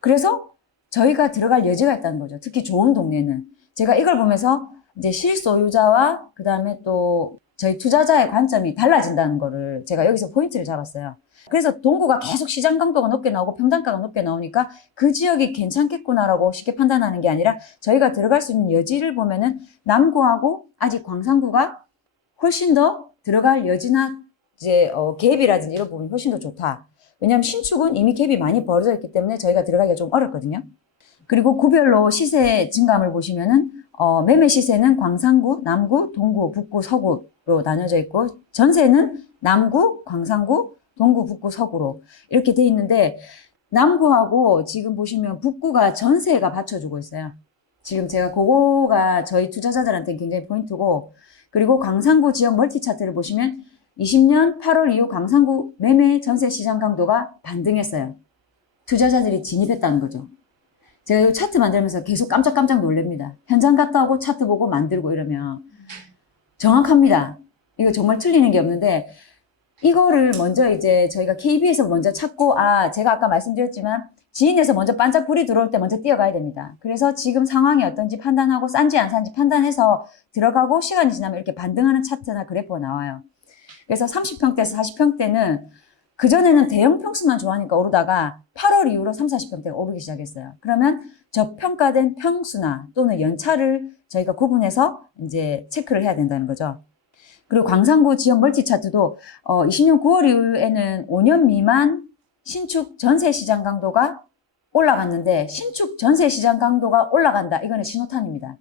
그래서 저희가 들어갈 여지가 있다는 거죠. 특히 좋은 동네는. 제가 이걸 보면서 이제 실소유자와 그 다음에 또 저희 투자자의 관점이 달라진다는 거를 제가 여기서 포인트를 잡았어요. 그래서 동구가 계속 시장 강도가 높게 나오고 평당가가 높게 나오니까 그 지역이 괜찮겠구나라고 쉽게 판단하는 게 아니라 저희가 들어갈 수 있는 여지를 보면은 남구하고 아직 광산구가 훨씬 더 들어갈 여지나 이제 갭이라든지 이런 부분이 훨씬 더 좋다. 왜냐하면 신축은 이미 갭이 많이 벌어져 있기 때문에 저희가 들어가기가 좀 어렵거든요. 그리고 구별로 시세 증감을 보시면은 매매 시세는 광산구, 남구, 동구, 북구, 서구로 나눠져 있고 전세는 남구, 광산구, 동구, 북구, 서구로 이렇게 돼 있는데 남구하고 지금 보시면 북구가 전세가 받쳐주고 있어요. 지금 제가 그거가 저희 투자자들한테 굉장히 포인트고 그리고 광산구 지역 멀티 차트를 보시면 20년 8월 이후 광산구 매매 전세 시장 강도가 반등했어요. 투자자들이 진입했다는 거죠. 제가 이 차트 만들면서 계속 깜짝깜짝 놀랍니다. 현장 갔다 오고 차트 보고 만들고 이러면 정확합니다. 이거 정말 틀리는 게 없는데 이거를 먼저 이제 저희가 KB에서 먼저 찾고 제가 아까 말씀드렸지만 지인에서 먼저 반짝 불이 들어올 때 먼저 뛰어가야 됩니다. 그래서 지금 상황이 어떤지 판단하고 싼지 안 싼지 판단해서 들어가고 시간이 지나면 이렇게 반등하는 차트나 그래프가 나와요. 그래서 30평대에서 40평대는 그전에는 대형 평수만 좋아하니까 오르다가 8월 이후로 30, 40평대가 오르기 시작했어요. 그러면 저평가된 평수나 또는 연차를 저희가 구분해서 이제 체크를 해야 된다는 거죠. 그리고 광산구 지역 멀티 차트도 20년 9월 이후에는 5년 미만 신축 전세 시장 강도가 올라갔는데 신축 전세 시장 강도가 올라간다. 이거는 신호탄입니다.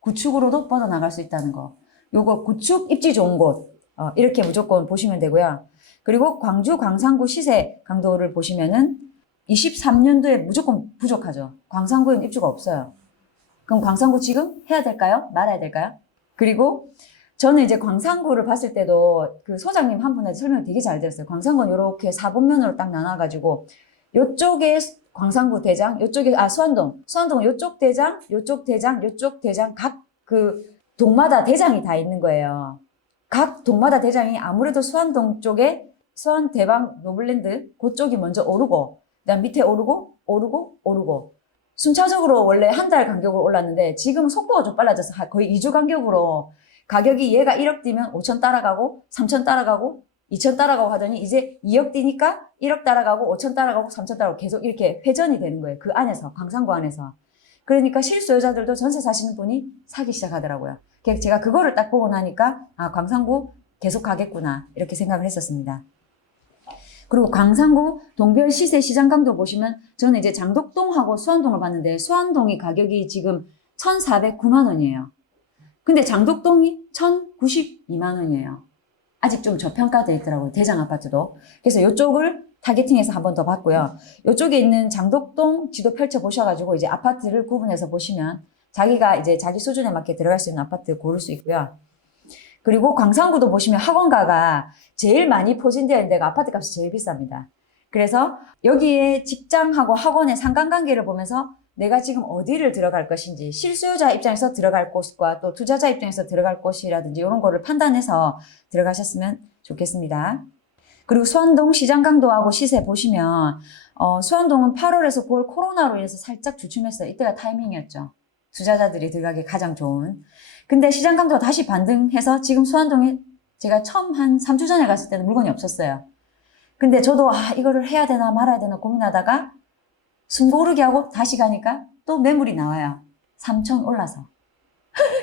구축으로도 뻗어나갈 수 있다는 거. 요거 구축 입지 좋은 곳 이렇게 무조건 보시면 되고요. 그리고 광주 광산구 시세 강도를 보시면은 23년도에 무조건 부족하죠. 광산구에는 입주가 없어요. 그럼 광산구 지금 해야 될까요? 말아야 될까요? 그리고 저는 이제 광산구를 봤을 때도 그 소장님 한 분한테 설명 되게 잘 들었어요. 광산구는 이렇게 4분면으로 딱 나눠가지고 요쪽에 광산구 대장, 요쪽에 수안동은 요쪽 대장, 요쪽 대장, 요쪽 대장 각 그 동마다 대장이 다 있는 거예요. 각 동마다 대장이 아무래도 수안동 쪽에 수안 대방 노블랜드 그쪽이 먼저 오르고 그다음 밑에 오르고 순차적으로 원래 한 달 간격으로 올랐는데 지금 속도가 좀 빨라져서 거의 2주 간격으로 가격이 얘가 1억 뛰면 5천 따라가고 3천 따라가고 2천 따라가고 하더니 이제 2억 뛰니까 1억 따라가고 5천 따라가고 3천 따라가고 계속 이렇게 회전이 되는 거예요. 그 안에서 광산구 안에서. 그러니까 실수요자들도 전세 사시는 분이 사기 시작하더라고요. 제가 그거를 딱 보고 나니까 광산구 계속 가겠구나 이렇게 생각을 했었습니다. 그리고 광산구 동별 시세 시장 강도 보시면 저는 이제 장덕동하고 수안동을 봤는데 수안동이 가격이 지금 1,409만 원이에요. 근데 장덕동이 1,092만 원이에요. 아직 좀 저평가되어 있더라고요. 대장 아파트도. 그래서 이쪽을 타겟팅해서 한 번 더 봤고요. 이쪽에 있는 장덕동 지도 펼쳐보셔가지고 이제 아파트를 구분해서 보시면 자기가 이제 자기 수준에 맞게 들어갈 수 있는 아파트 고를 수 있고요. 그리고 광산구도 보시면 학원가가 제일 많이 포진되어 있는 데가 아파트 값이 제일 비쌉니다. 그래서 여기에 직장하고 학원의 상관관계를 보면서 내가 지금 어디를 들어갈 것인지 실수요자 입장에서 들어갈 곳과 또 투자자 입장에서 들어갈 곳이라든지 이런 거를 판단해서 들어가셨으면 좋겠습니다. 그리고 수안동 시장 강도하고 시세 보시면 수안동은 8월에서 9월 코로나로 인해서 살짝 주춤했어요. 이때가 타이밍이었죠. 투자자들이 들어가기 가장 좋은. 근데 시장 강도가 다시 반등해서 지금 수안동에 제가 처음 한 3주 전에 갔을 때는 물건이 없었어요. 근데 저도 이거를 해야 되나 말아야 되나 고민하다가 숨 고르게 하고 다시 가니까 또 매물이 나와요. 3천 올라서.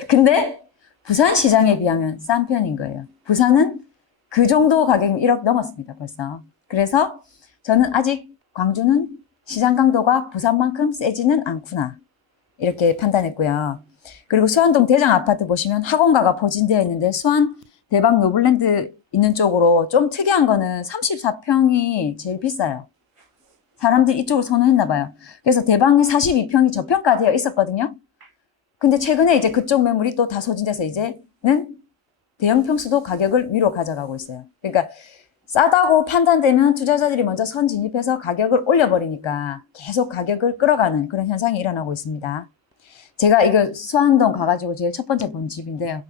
근데 부산 시장에 비하면 싼 편인 거예요. 부산은 그 정도 가격이면 1억 넘었습니다. 벌써. 그래서 저는 아직 광주는 시장 강도가 부산만큼 세지는 않구나. 이렇게 판단했고요. 그리고 수안동 대장 아파트 보시면 학원가가 포진되어 있는데 수안 대방 노블랜드 있는 쪽으로 좀 특이한 거는 34평이 제일 비싸요. 사람들이 이쪽을 선호했나 봐요. 그래서 대방에 42평이 저평가되어 있었거든요. 근데 최근에 이제 그쪽 매물이 또 다 소진돼서 이제는 대형 평수도 가격을 위로 가져가고 있어요. 그러니까 싸다고 판단되면 투자자들이 먼저 선 진입해서 가격을 올려버리니까 계속 가격을 끌어가는 그런 현상이 일어나고 있습니다. 제가 이거 수안동 가가지고 제일 첫 번째 본 집인데요.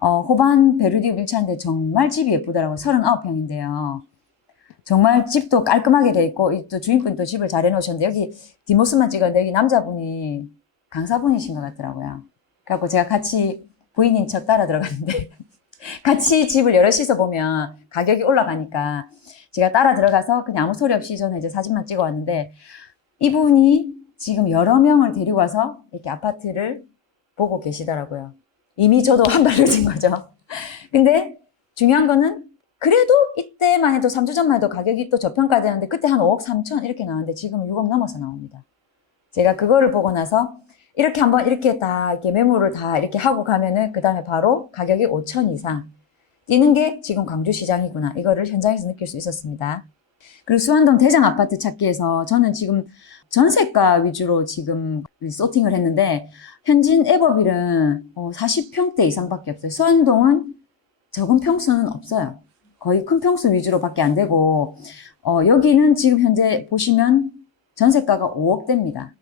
호반 베르디 밀차인데 정말 집이 예쁘더라고요. 39평인데요. 정말 집도 깔끔하게 돼 있고 또 주인분이 또 집을 잘 해놓으셨는데 여기 뒷모습만 찍었는데 여기 남자분이 강사분이신 것 같더라고요. 그래갖고 제가 같이 부인인 척 따라 들어갔는데 같이 집을 여럿이서 보면 가격이 올라가니까 제가 따라 들어가서 그냥 아무 소리 없이 저는 이제 사진만 찍어 왔는데 이분이 지금 여러 명을 데리고 와서 이렇게 아파트를 보고 계시더라고요. 이미 저도 한 발 늦은 거죠. 근데 중요한 거는 그래도 이때만 해도 3주 전만 해도 가격이 또 저평가되는데 그때 한 5억 3천 이렇게 나왔는데 지금 6억 넘어서 나옵니다. 제가 그거를 보고 나서 이렇게 한번 이렇게 다 이렇게 매물을 다 이렇게 하고 가면은 그 다음에 바로 가격이 5천 이상 뛰는 게 지금 광주시장이구나. 이거를 현장에서 느낄 수 있었습니다. 그리고 수안동 대장 아파트 찾기에서 저는 지금 전세가 위주로 지금 소팅을 했는데 현진 에버빌은 40평대 이상밖에 없어요. 수안동은 적은 평수는 없어요. 거의 큰 평수 위주로밖에 안 되고 여기는 지금 현재 보시면 전세가가 5억대입니다.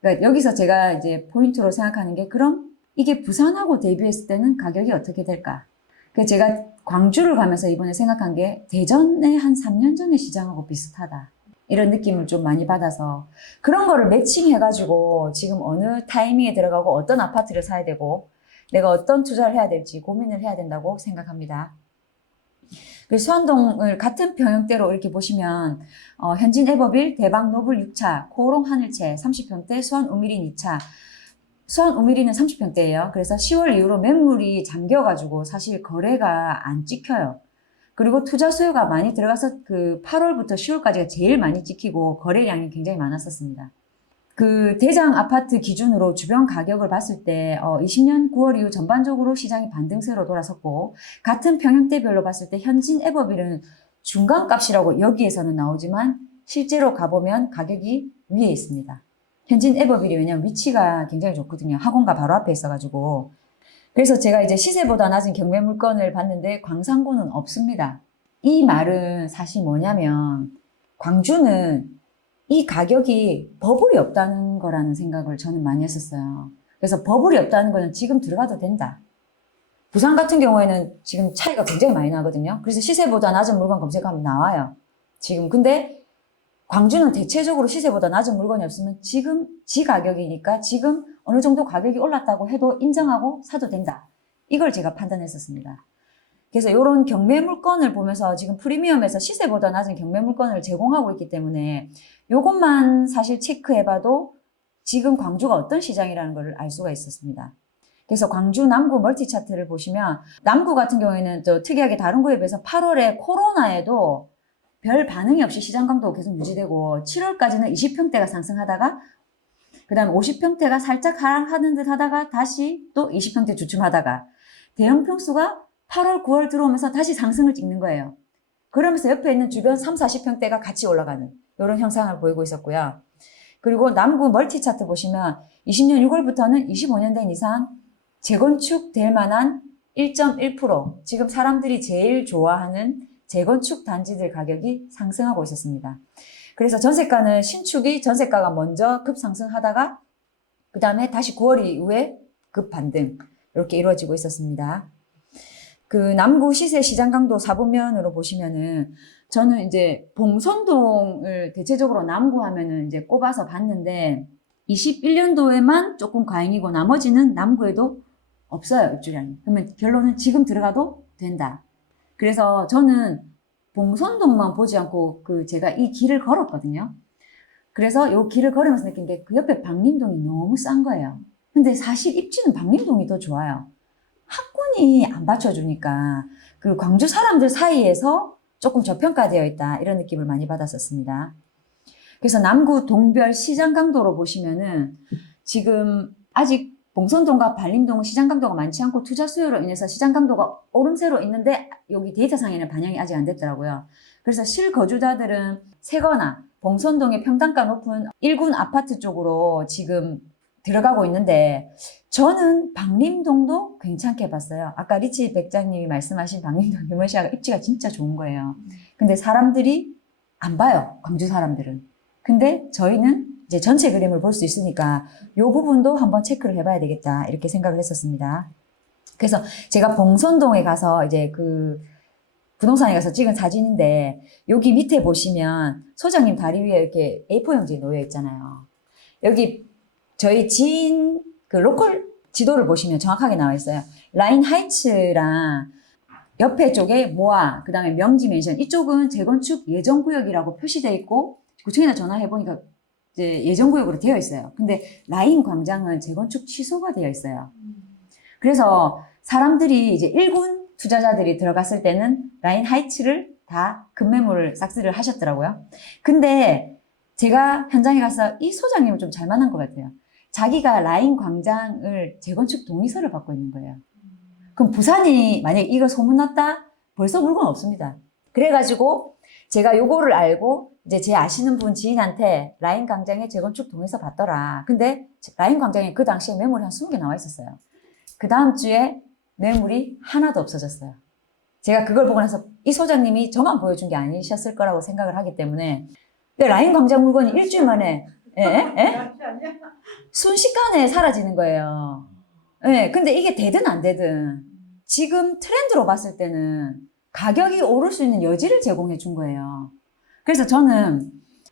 그러니까 여기서 제가 이제 포인트로 생각하는 게 그럼 이게 부산하고 대비했을 때는 가격이 어떻게 될까? 그 제가 광주를 가면서 이번에 생각한 게 대전의 한 3년 전의 시장하고 비슷하다. 이런 느낌을 좀 많이 받아서 그런 거를 매칭해가지고 지금 어느 타이밍에 들어가고 어떤 아파트를 사야 되고 내가 어떤 투자를 해야 될지 고민을 해야 된다고 생각합니다. 그래서 수안동을 같은 평형대로 이렇게 보시면 현진 에버빌, 대박 노블 6차, 코오롱 하늘채 30평대, 수안 우미린 2차. 수안 우미린은 30평대예요. 그래서 10월 이후로 매물이 잠겨가지고 사실 거래가 안 찍혀요. 그리고 투자 수요가 많이 들어가서 그 8월부터 10월까지가 제일 많이 찍히고 거래량이 굉장히 많았었습니다. 그 대장 아파트 기준으로 주변 가격을 봤을 때 20년 9월 이후 전반적으로 시장이 반등세로 돌아섰고 같은 평형대별로 봤을 때 현진 에버빌은 중간값이라고 여기에서는 나오지만 실제로 가보면 가격이 위에 있습니다. 현진 에버빌이 왜냐면 위치가 굉장히 좋거든요. 학원가 바로 앞에 있어가지고. 그래서 제가 이제 시세보다 낮은 경매 물건을 봤는데 광산구는 없습니다. 이 말은 사실 뭐냐면 광주는 이 가격이 버블이 없다는 거라는 생각을 저는 많이 했었어요. 그래서 버블이 없다는 거는 지금 들어가도 된다. 부산 같은 경우에는 지금 차이가 굉장히 많이 나거든요. 그래서 시세보다 낮은 물건 검색하면 나와요. 지금 근데 광주는 대체적으로 시세보다 낮은 물건이 없으면 지금 지 가격이니까 지금 어느 정도 가격이 올랐다고 해도 인정하고 사도 된다. 이걸 제가 판단했었습니다. 그래서 이런 경매 물건을 보면서 지금 프리미엄에서 시세보다 낮은 경매 물건을 제공하고 있기 때문에 이것만 사실 체크해봐도 지금 광주가 어떤 시장이라는 걸 알 수가 있었습니다. 그래서 광주 남구 멀티 차트를 보시면 남구 같은 경우에는 또 특이하게 다른 구에 비해서 8월에 코로나에도 별 반응이 없이 시장 강도가 계속 유지되고 7월까지는 20평대가 상승하다가 그 다음에 50평대가 살짝 하락하는 듯 하다가 다시 또 20평대 주춤하다가 대형 평수가 8월, 9월 들어오면서 다시 상승을 찍는 거예요. 그러면서 옆에 있는 주변 3, 40평대가 같이 올라가는 이런 현상을 보이고 있었고요. 그리고 남구 멀티 차트 보시면 20년 6월부터는 25년 된 이상 재건축 될 만한 1.1% 지금 사람들이 제일 좋아하는 재건축 단지들 가격이 상승하고 있었습니다. 그래서 전세가는 신축이 전세가가 먼저 급상승하다가 그 다음에 다시 9월 이후에 급반등 이렇게 이루어지고 있었습니다. 그 남구 시세 시장 강도 4분면으로 보시면은 저는 이제 봉선동을 대체적으로 남구 하면은 이제 꼽아서 봤는데 21년도에만 조금 과잉이고 나머지는 남구에도 없어요, 입주량이. 그러면 결론은 지금 들어가도 된다. 그래서 저는 봉선동만 보지 않고 제가 이 길을 걸었거든요. 그래서 이 길을 걸으면서 느낀 게 그 옆에 박림동이 너무 싼 거예요. 근데 사실 입지는 박림동이 더 좋아요. 학군이 안 받쳐주니까 그 광주 사람들 사이에서 조금 저평가되어 있다 이런 느낌을 많이 받았었습니다. 그래서 남구 동별 시장 강도로 보시면은 지금 아직 봉선동과 반림동은 시장 강도가 많지 않고 투자 수요로 인해서 시장 강도가 오름세로 있는데 여기 데이터상에는 반영이 아직 안 됐더라고요. 그래서 실거주자들은 세거나 봉선동의 평당가 높은 1군 아파트 쪽으로 지금 들어가고 있는데 저는 박림동도 괜찮게 봤어요. 아까 리치 백장님이 말씀하신 박림동 유머시아가 입지가 진짜 좋은 거예요. 근데 사람들이 안 봐요. 광주 사람들은. 근데 저희는 이제 전체 그림을 볼 수 있으니까 이 부분도 한번 체크를 해봐야 되겠다 이렇게 생각을 했었습니다. 그래서 제가 봉선동에 가서 이제 그 부동산에 가서 찍은 사진인데 여기 밑에 보시면 소장님 다리 위에 이렇게 A4 용지 놓여 있잖아요. 여기 저희 지인 그 로컬 지도를 보시면 정확하게 나와 있어요. 라인 하이츠랑 옆에 쪽에 모아, 그 다음에 명지맨션, 이쪽은 재건축 예정구역이라고 표시되어 있고, 구청에다 전화해보니까 이제 예정구역으로 되어 있어요. 근데 라인 광장은 재건축 취소가 되어 있어요. 그래서 사람들이 이제 1군 투자자들이 들어갔을 때는 라인 하이츠를 다 급매물을 싹쓸이를 하셨더라고요. 근데 제가 현장에 가서 이 소장님을 좀 잘 만난 것 같아요. 자기가 라인 광장을 재건축 동의서를 받고 있는 거예요. 그럼 부산이 만약에 이거 소문났다? 벌써 물건 없습니다. 그래가지고 제가 요거를 알고 이제 제 아시는 분 지인한테 라인 광장에 재건축 동의서 받더라. 근데 라인 광장에 그 당시에 매물이 한 20개 나와 있었어요. 그 다음 주에 매물이 하나도 없어졌어요. 제가 그걸 보고 나서 이 소장님이 저만 보여준 게 아니셨을 거라고 생각을 하기 때문에 근데 라인 광장 물건이 일주일 만에 순식간에 사라지는 거예요. 근데 이게 되든 안 되든 지금 트렌드로 봤을 때는 가격이 오를 수 있는 여지를 제공해 준 거예요. 그래서 저는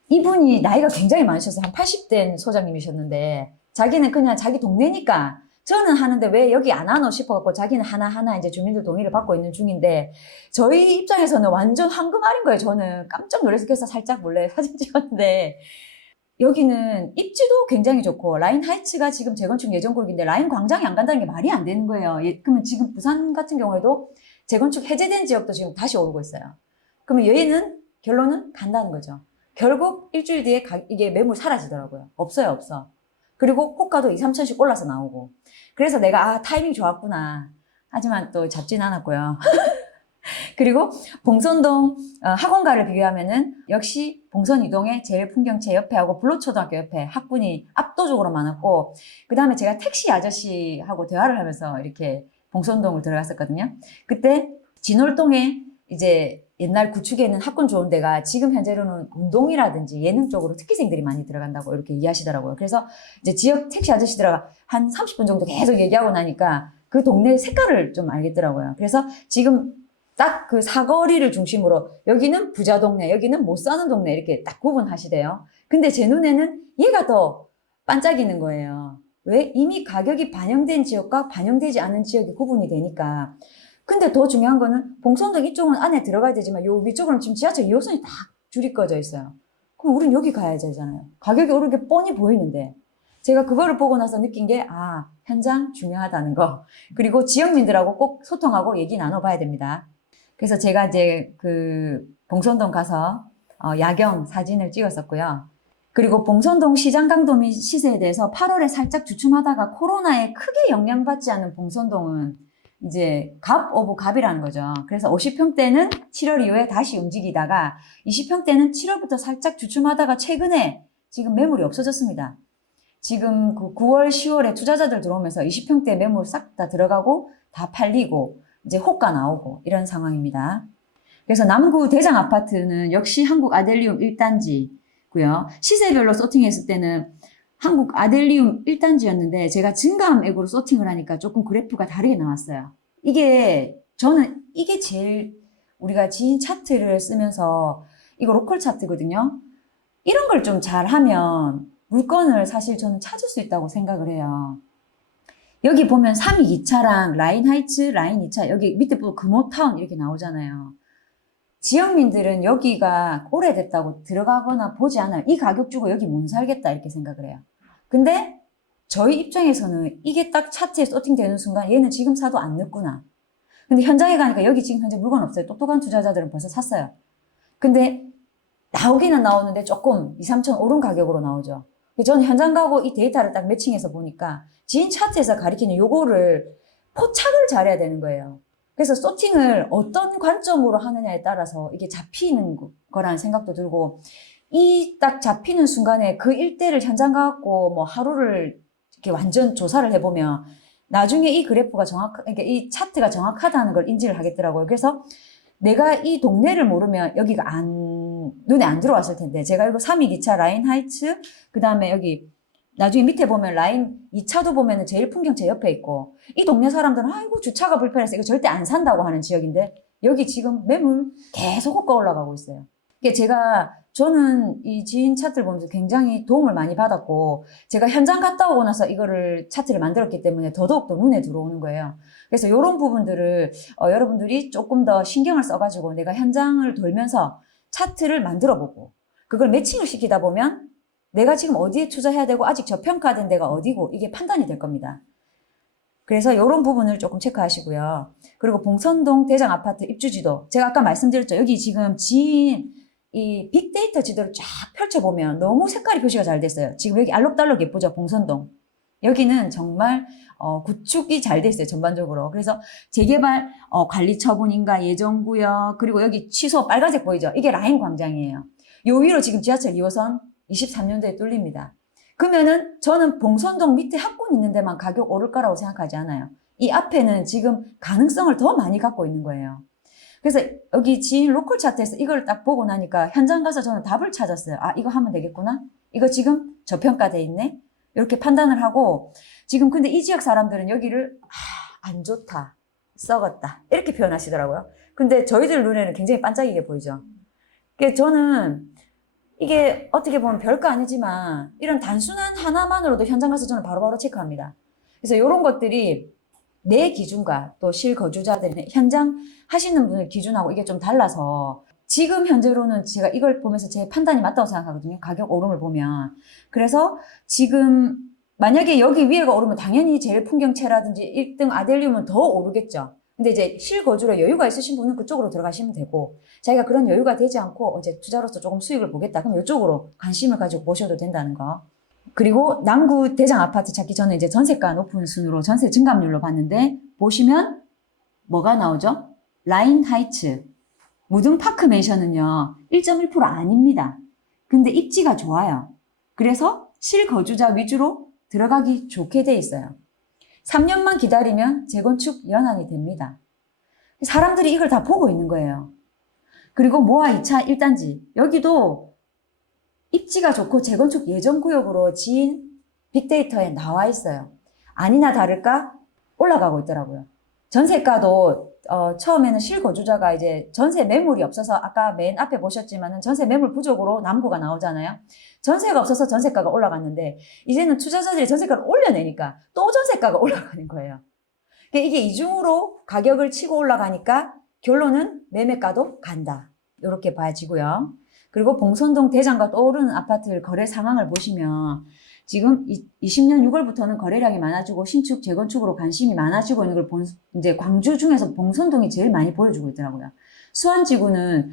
이분이 나이가 굉장히 많으셔서 한 80대 소장님이셨는데 자기는 그냥 자기 동네니까 저는 하는데 왜 여기 안 하노 싶어갖고 자기는 하나하나 이제 주민들 동의를 받고 있는 중인데 저희 입장에서는 완전 황금알인 거예요. 저는 깜짝 놀라서 그래서 살짝 몰래 사진 찍었는데 여기는 입지도 굉장히 좋고 라인 하이츠가 지금 재건축 예정구역인데 라인 광장이 안 간다는 게 말이 안 되는 거예요. 그러면 지금 부산 같은 경우에도 재건축 해제된 지역도 지금 다시 오르고 있어요. 그러면 얘는 결론은 간다는 거죠. 결국 일주일 뒤에 이게 매물 사라지더라고요. 없어요, 없어. 그리고 호가도 2, 3천씩 올라서 나오고. 그래서 내가 타이밍 좋았구나. 하지만 또 잡진 않았고요. 그리고 봉선동 학원가를 비교하면은 역시 봉선 이동에 제일풍경채 옆에 하고 블로초등학교 옆에 학군이 압도적으로 많았고 그 다음에 제가 택시 아저씨하고 대화를 하면서 이렇게 봉선동을 들어갔었거든요. 그때 진월동에 이제 옛날 구축에 있는 학군 좋은 데가 지금 현재로는 운동이라든지 예능 쪽으로 특기생들이 많이 들어간다고 이렇게 이해하시더라고요. 그래서 이제 지역 택시 아저씨들하고 한 30분 정도 계속 얘기하고 나니까 그 동네 색깔을 좀 알겠더라고요. 그래서 지금 딱 그 사거리를 중심으로 여기는 부자 동네, 여기는 못 사는 동네 이렇게 딱 구분하시대요. 근데 제 눈에는 얘가 더 반짝이는 거예요. 왜? 이미 가격이 반영된 지역과 반영되지 않은 지역이 구분이 되니까. 근데 더 중요한 거는 봉선동 이쪽은 안에 들어가야 되지만 요 위쪽으로는 지금 지하철 2호선이 다 줄이 꺼져 있어요. 그럼 우린 여기 가야 되잖아요. 가격이 오른 게 뻔히 보이는데. 제가 그거를 보고 나서 느낀 게, 현장 중요하다는 거. 그리고 지역민들하고 꼭 소통하고 얘기 나눠봐야 됩니다. 그래서 제가 이제 그 봉선동 가서 야경 사진을 찍었었고요. 그리고 봉선동 시장 강도 및 시세에 대해서 8월에 살짝 주춤하다가 코로나에 크게 영향받지 않은 봉선동은 이제 갑 오브 갑이라는 거죠. 그래서 50평대는 7월 이후에 다시 움직이다가 20평대는 7월부터 살짝 주춤하다가 최근에 지금 매물이 없어졌습니다. 지금 그 9월, 10월에 투자자들 들어오면서 20평대 매물 싹 다 들어가고 다 팔리고 이제 호가 나오고 이런 상황입니다. 그래서 남구 대장 아파트는 역시 한국 아델리움 1단지고요. 시세별로 소팅했을 때는 한국 아델리움 1단지였는데 제가 증감액으로 소팅을 하니까 조금 그래프가 다르게 나왔어요. 저는 이게 제일 우리가 지인 차트를 쓰면서 이거 로컬 차트거든요. 이런 걸 좀 잘하면 물건을 사실 저는 찾을 수 있다고 생각을 해요. 여기 보면 3위 2차랑 라인 하이츠, 라인 2차 여기 밑에 보면 금호타운 이렇게 나오잖아요. 지역민들은 여기가 오래됐다고 들어가거나 보지 않아요. 이 가격 주고 여기 못 살겠다 이렇게 생각을 해요. 근데 저희 입장에서는 이게 딱 차트에 소팅되는 순간 얘는 지금 사도 안 늦구나. 근데 현장에 가니까 여기 지금 현재 물건 없어요. 똑똑한 투자자들은 벌써 샀어요. 근데 나오기는 나오는데 조금 2, 3천 오른 가격으로 나오죠. 저는 현장 가고 이 데이터를 딱 매칭해서 보니까 지인 차트에서 가리키는 요거를 포착을 잘해야 되는 거예요. 그래서 소팅을 어떤 관점으로 하느냐에 따라서 이게 잡히는 거라는 생각도 들고 이 딱 잡히는 순간에 그 일대를 현장 가갖고 뭐 하루를 이렇게 완전 조사를 해보면 나중에 이 그래프가 그러니까 이 차트가 정확하다는 걸 인지를 하겠더라고요. 그래서 내가 이 동네를 모르면 여기가 눈에 안 들어왔을 텐데 제가 이거 3위 2차 라인 하이츠 그 다음에 여기 나중에 밑에 보면 라인 2차도 보면은 제일 풍경채 옆에 있고 이 동네 사람들은 아이고 주차가 불편해서 이거 절대 안 산다고 하는 지역인데 여기 지금 매물 계속 호가 올라가고 있어요. 이게 제가 저는 이 지인 차트를 보면서 굉장히 도움을 많이 받았고, 제가 현장 갔다 오고 나서 이거를 차트를 만들었기 때문에 더더욱 더 눈에 들어오는 거예요. 그래서 이런 부분들을 여러분들이 조금 더 신경을 써가지고 내가 현장을 돌면서 차트를 만들어보고, 그걸 매칭을 시키다 보면 내가 지금 어디에 투자해야 되고 아직 저평가된 데가 어디고 이게 판단이 될 겁니다. 그래서 이런 부분을 조금 체크하시고요. 그리고 봉선동 대장 아파트 입주지도, 제가 아까 말씀드렸죠. 여기 지금 지인 이 빅데이터 지도를 쫙 펼쳐보면 너무 색깔이 표시가 잘 됐어요. 지금 여기 알록달록 예쁘죠? 봉선동. 여기는 정말 구축이 잘 돼 있어요. 전반적으로. 그래서 재개발 관리 처분인가 예정구역, 그리고 여기 취소 빨간색 보이죠? 이게 라인 광장이에요. 요 위로 지금 지하철 2호선 23년도에 뚫립니다. 그러면은 저는 봉선동 밑에 학군 있는 데만 가격 오를 거라고 생각하지 않아요. 이 앞에는 지금 가능성을 더 많이 갖고 있는 거예요. 그래서 여기 지인 로컬 차트에서 이걸 딱 보고 나니까 현장 가서 저는 답을 찾았어요. 아, 이거 하면 되겠구나. 이거 지금 저평가돼 있네. 이렇게 판단을 하고, 지금 근데 이 지역 사람들은 여기를 안 좋다, 썩었다 이렇게 표현하시더라고요. 근데 저희들 눈에는 굉장히 반짝이게 보이죠. 그래서 저는 이게 어떻게 보면 별거 아니지만 이런 단순한 하나만으로도 현장 가서 저는 바로바로 체크합니다. 그래서 이런 것들이 내 기준과 또 실거주자들의 현장 하시는 분을 기준하고 이게 좀 달라서, 지금 현재로는 제가 이걸 보면서 제 판단이 맞다고 생각하거든요. 가격 오름을 보면. 그래서 지금 만약에 여기 위에가 오르면 당연히 제일 풍경채라든지 1등 아델리움은 더 오르겠죠. 근데 이제 실거주로 여유가 있으신 분은 그쪽으로 들어가시면 되고, 자기가 그런 여유가 되지 않고 이제 투자로서 조금 수익을 보겠다, 그럼 이쪽으로 관심을 가지고 보셔도 된다는 거. 그리고 남구 대장 아파트 찾기 전에 이제 전세가 높은 순으로 전세 증감률로 봤는데, 보시면 뭐가 나오죠? 라인 하이츠, 무등파크 맨션은요 1.1% 아닙니다. 근데 입지가 좋아요. 그래서 실거주자 위주로 들어가기 좋게 돼 있어요. 3년만 기다리면 재건축 연한이 됩니다. 사람들이 이걸 다 보고 있는 거예요. 그리고 모아 2차 1단지, 여기도 입지가 좋고 재건축 예정 구역으로 지인 빅데이터에 나와 있어요. 아니나 다를까 올라가고 있더라고요. 전세가도 처음에는 실거주자가 이제 전세 매물이 없어서, 아까 맨 앞에 보셨지만은 전세 매물 부족으로 남구가 나오잖아요. 전세가 없어서 전세가가 올라갔는데, 이제는 투자자들이 전세가를 올려내니까 또 전세가가 올라가는 거예요. 그러니까 이게 이중으로 가격을 치고 올라가니까 결론은 매매가도 간다, 이렇게 봐지고요. 그리고 봉선동 대장과 떠오르는 아파트 거래 상황을 보시면 지금 20년 6월부터는 거래량이 많아지고 신축 재건축으로 관심이 많아지고 있는 걸 이제 광주 중에서 봉선동이 제일 많이 보여주고 있더라고요. 수안지구는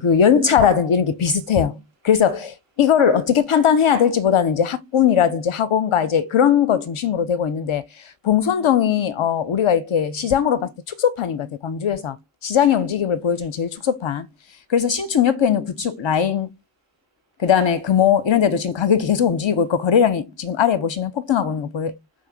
그 연차라든지 이런 게 비슷해요. 그래서 이거를 어떻게 판단해야 될지보다는 이제 학군이라든지 학원가 이제 그런 거 중심으로 되고 있는데, 봉선동이 우리가 이렇게 시장으로 봤을 때 축소판인 것 같아요. 광주에서 시장의 움직임을 보여주는 제일 축소판. 그래서 신축 옆에 있는 구축 라인, 그 다음에 금호 이런 데도 지금 가격이 계속 움직이고 있고, 거래량이 지금 아래에 보시면 폭등하고 있는 거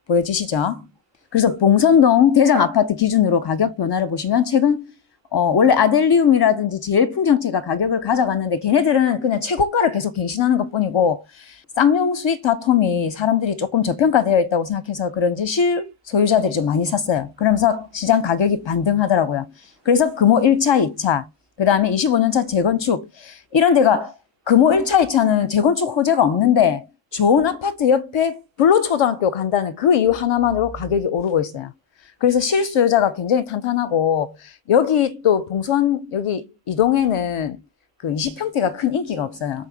보여지시죠? 그래서 봉선동 대장 아파트 기준으로 가격 변화를 보시면, 최근 원래 아델리움이라든지 제일 풍경채가 가격을 가져갔는데 걔네들은 그냥 최고가를 계속 갱신하는 것 뿐이고, 쌍용 스윗다톰이 사람들이 조금 저평가되어 있다고 생각해서 그런지 실소유자들이 좀 많이 샀어요. 그러면서 시장 가격이 반등하더라고요. 그래서 금호 1차, 2차, 그 다음에 25년차 재건축, 이런 데가 금호 1차, 2차는 재건축 호재가 없는데 좋은 아파트 옆에 불로초등학교 간다는 그 이유 하나만으로 가격이 오르고 있어요. 그래서 실수요자가 굉장히 탄탄하고, 여기 또 봉선 여기 이동에는 그 20평대가 큰 인기가 없어요.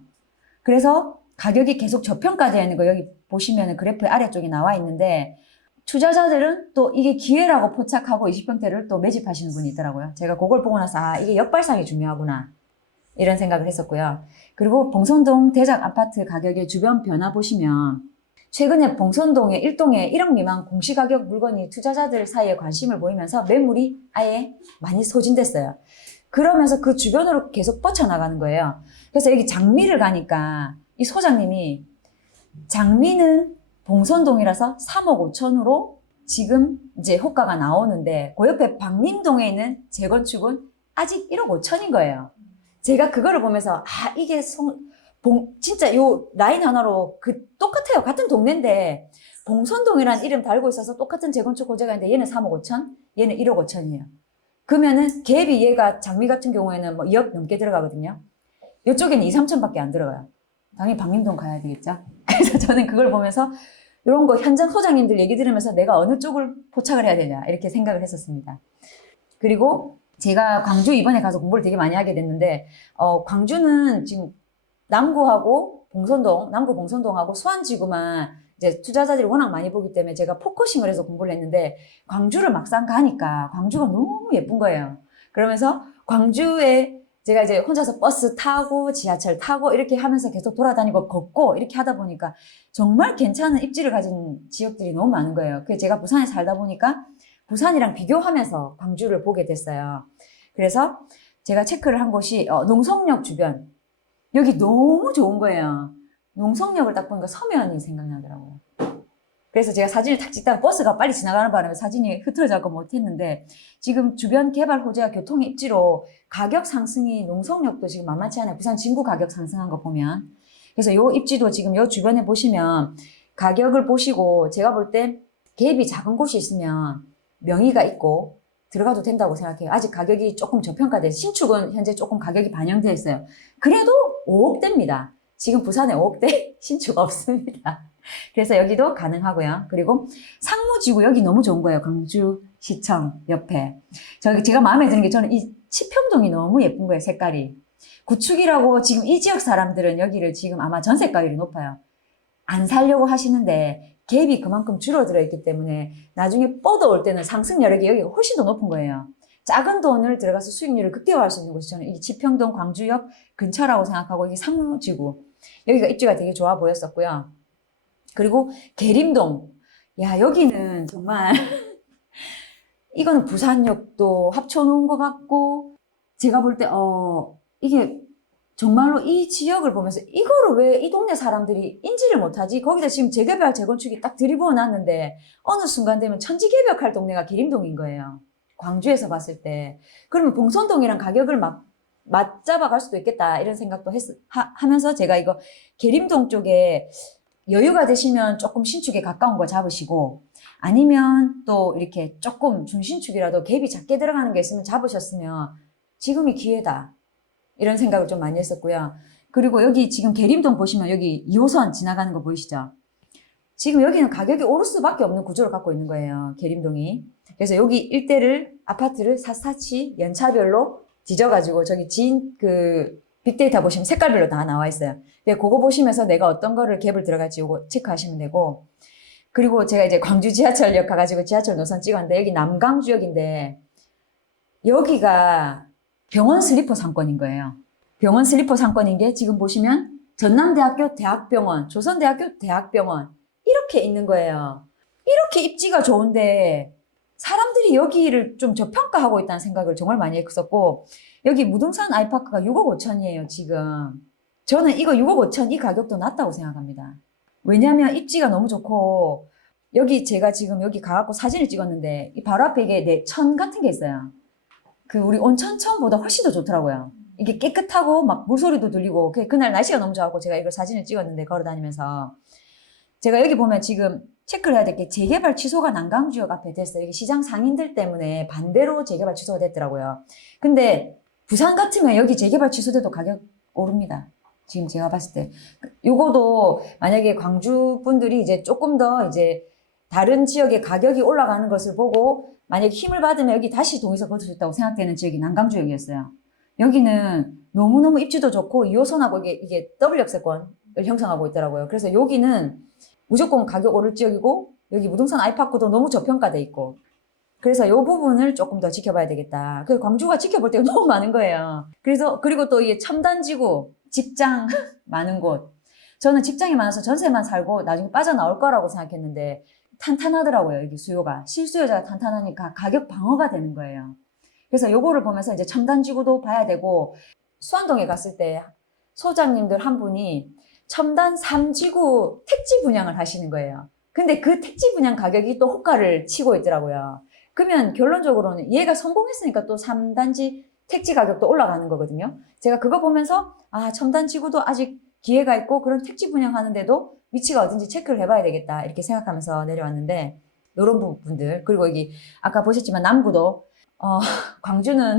그래서 가격이 계속 저평가되어 있는 거 여기 보시면 그래프 아래쪽에 나와 있는데, 투자자들은 또 이게 기회라고 포착하고 20평대를 또 매집하시는 분이 있더라고요. 제가 그걸 보고 나서 아, 이게 역발상이 중요하구나 이런 생각을 했었고요. 그리고 봉선동 대장 아파트 가격의 주변 변화 보시면, 최근에 봉선동의 1동에 1억 미만 공시가격 물건이 투자자들 사이에 관심을 보이면서 매물이 아예 많이 소진됐어요. 그러면서 그 주변으로 계속 뻗쳐나가는 거예요. 그래서 여기 장미를 가니까 이 소장님이 장미는 봉선동이라서 3억 5천으로 지금 이제 호가가 나오는데, 그 옆에 박림동에 있는 재건축은 아직 1억 5천인 거예요. 제가 그거를 보면서 아, 이게 진짜 요 라인 하나로 똑같아요. 같은 동네인데 봉선동이라는 이름 달고 있어서 똑같은 재건축 호재가 있는데 얘는 3억 5천, 얘는 1억 5천이에요. 그러면은 갭이 얘가 장미 같은 경우에는 뭐 2억 넘게 들어가거든요. 이쪽에는 2, 3천밖에 안 들어가요. 당연히 방림동 가야 되겠죠. 그래서 저는 그걸 보면서 이런 거 현장 소장님들 얘기 들으면서 내가 어느 쪽을 포착을 해야 되냐 이렇게 생각을 했었습니다. 그리고 제가 광주 이번에 가서 공부를 되게 많이 하게 됐는데 광주는 지금 남구하고 봉선동, 남구 봉선동하고 수안지구만 이제 투자자들이 워낙 많이 보기 때문에 제가 포커싱을 해서 공부를 했는데 광주를 막상 가니까 광주가 너무 예쁜 거예요. 그러면서 광주에 제가 이제 혼자서 버스 타고 지하철 타고 이렇게 하면서 계속 돌아다니고 걷고 이렇게 하다 보니까 정말 괜찮은 입지를 가진 지역들이 너무 많은 거예요. 그래서 제가 부산에 살다 보니까 부산이랑 비교하면서 광주를 보게 됐어요. 그래서 제가 체크를 한 곳이 농성역 주변. 여기 너무 좋은 거예요. 농성역을 딱 보니까 서면이 생각나더라고요. 그래서 제가 사진을 탁 찍다가 버스가 빨리 지나가는 바람에 사진이 흐트러져서 못했는데 지금 주변 개발 호재와 교통의 입지로 가격 상승이 농성역도 지금 만만치 않아요. 부산 진구 가격 상승한 거 보면. 그래서 요 입지도 지금 요 주변에 보시면 가격을 보시고 제가 볼 때 갭이 작은 곳이 있으면 명의가 있고 들어가도 된다고 생각해요. 아직 가격이 조금 저평가돼서 신축은 현재 조금 가격이 반영되어 있어요. 그래도 5억대입니다. 지금 부산에 5억대 신축 없습니다. 그래서 여기도 가능하고요. 그리고 상무지구 여기 너무 좋은 거예요. 광주시청 옆에. 제가 마음에 드는 게 저는 이 치평동이 너무 예쁜 거예요. 색깔이. 구축이라고 지금 이 지역 사람들은 여기를 지금 아마 전세가율이 높아요. 안 살려고 하시는데 갭이 그만큼 줄어들어 있기 때문에 나중에 뻗어올 때는 상승여력이 여기가 훨씬 더 높은 거예요. 작은 돈을 들어가서 수익률을 극대화할 수 있는 곳이 저는 이 지평동 광주역 근처라고 생각하고 이게 상무지구. 여기가 입지가 되게 좋아 보였었고요. 그리고 계림동. 야, 여기는 정말 이거는 부산역도 합쳐놓은 것 같고 제가 볼 때 이게 정말로 이 지역을 보면서 이거를 왜 이 동네 사람들이 인지를 못하지? 거기다 지금 재개발, 재건축이 딱 들이부어 놨는데 어느 순간 되면 천지개벽할 동네가 계림동인 거예요. 광주에서 봤을 때. 그러면 봉선동이랑 가격을 막 맞잡아 갈 수도 있겠다 이런 생각도 하면서 제가 이거 계림동 쪽에 여유가 되시면 조금 신축에 가까운 거 잡으시고 아니면 또 이렇게 조금 중신축이라도 갭이 작게 들어가는 게 있으면 잡으셨으면 지금이 기회다. 이런 생각을 좀 많이 했었고요. 그리고 여기 지금 계림동 보시면 여기 2호선 지나가는 거 보이시죠? 지금 여기는 가격이 오를 수밖에 없는 구조를 갖고 있는 거예요. 계림동이. 그래서 여기 일대를 아파트를 샅샅이 연차별로 뒤져가지고 저기 빅데이터 보시면 색깔별로 다 나와 있어요. 근데 그거 보시면서 내가 어떤 거를 갭을 들어갈지 요거 체크하시면 되고 그리고 제가 이제 광주 지하철역 가가지고 지하철 노선 찍었는데 여기 남강주역인데 여기가 병원 슬리퍼 상권인 거예요. 병원 슬리퍼 상권인 게 지금 보시면 전남대학교 대학병원, 조선대학교 대학병원 이렇게 있는 거예요. 이렇게 입지가 좋은데 사람들이 여기를 좀 저평가하고 있다는 생각을 정말 많이 했었고 여기 무등산 아이파크가 6억 5천이에요 지금. 저는 이거 6억 5천 이 가격도 낮다고 생각합니다. 왜냐하면 입지가 너무 좋고 여기 제가 지금 여기 가갖고 사진을 찍었는데 이 바로 앞에 이게 내천 같은 게 있어요. 우리 온천천보다 훨씬 더 좋더라고요. 이게 깨끗하고 막 물소리도 들리고 그날 날씨가 너무 좋았고 제가 이걸 사진을 찍었는데 걸어다니면서 제가 여기 보면 지금 체크를 해야 될 게 재개발 취소가 난강주역 앞에 됐어요. 이게 시장 상인들 때문에 반대로 재개발 취소가 됐더라고요. 근데 부산 같으면 여기 재개발 취소돼도 가격 오릅니다. 지금 제가 봤을 때. 요거도 만약에 광주 분들이 이제 조금 더 이제 다른 지역의 가격이 올라가는 것을 보고 만약에 힘을 받으면 여기 다시 동의서 거둘 수 있다고 생각되는 지역이 난강주역이었어요. 여기는 너무너무 입지도 좋고 2호선하고 이게 더블 역세권을 형성하고 있더라고요. 그래서 여기는 무조건 가격 오를 지역이고 여기 무등산 아이파크도 너무 저평가돼 있고 그래서 이 부분을 조금 더 지켜봐야 되겠다. 그래서 광주가 지켜볼 때가 너무 많은 거예요. 그리고 또 이게 첨단지구, 직장 많은 곳. 저는 직장이 많아서 전세만 살고 나중에 빠져나올 거라고 생각했는데 탄탄하더라고요. 여기 수요가. 실수요자가 탄탄하니까 가격 방어가 되는 거예요. 그래서 요거를 보면서 이제 첨단지구도 봐야 되고 수안동에 갔을 때 소장님들 한 분이 첨단 3지구 택지 분양을 하시는 거예요. 근데 그 택지 분양 가격이 또 호가를 치고 있더라고요. 그러면 결론적으로는 얘가 성공했으니까 또 3단지 택지 가격도 올라가는 거거든요. 제가 그거 보면서 첨단지구도 아직 기회가 있고 그런 택지 분양하는데도 위치가 어딘지 체크를 해봐야 되겠다 이렇게 생각하면서 내려왔는데 이런 부분들 그리고 여기 아까 보셨지만 남구도 광주는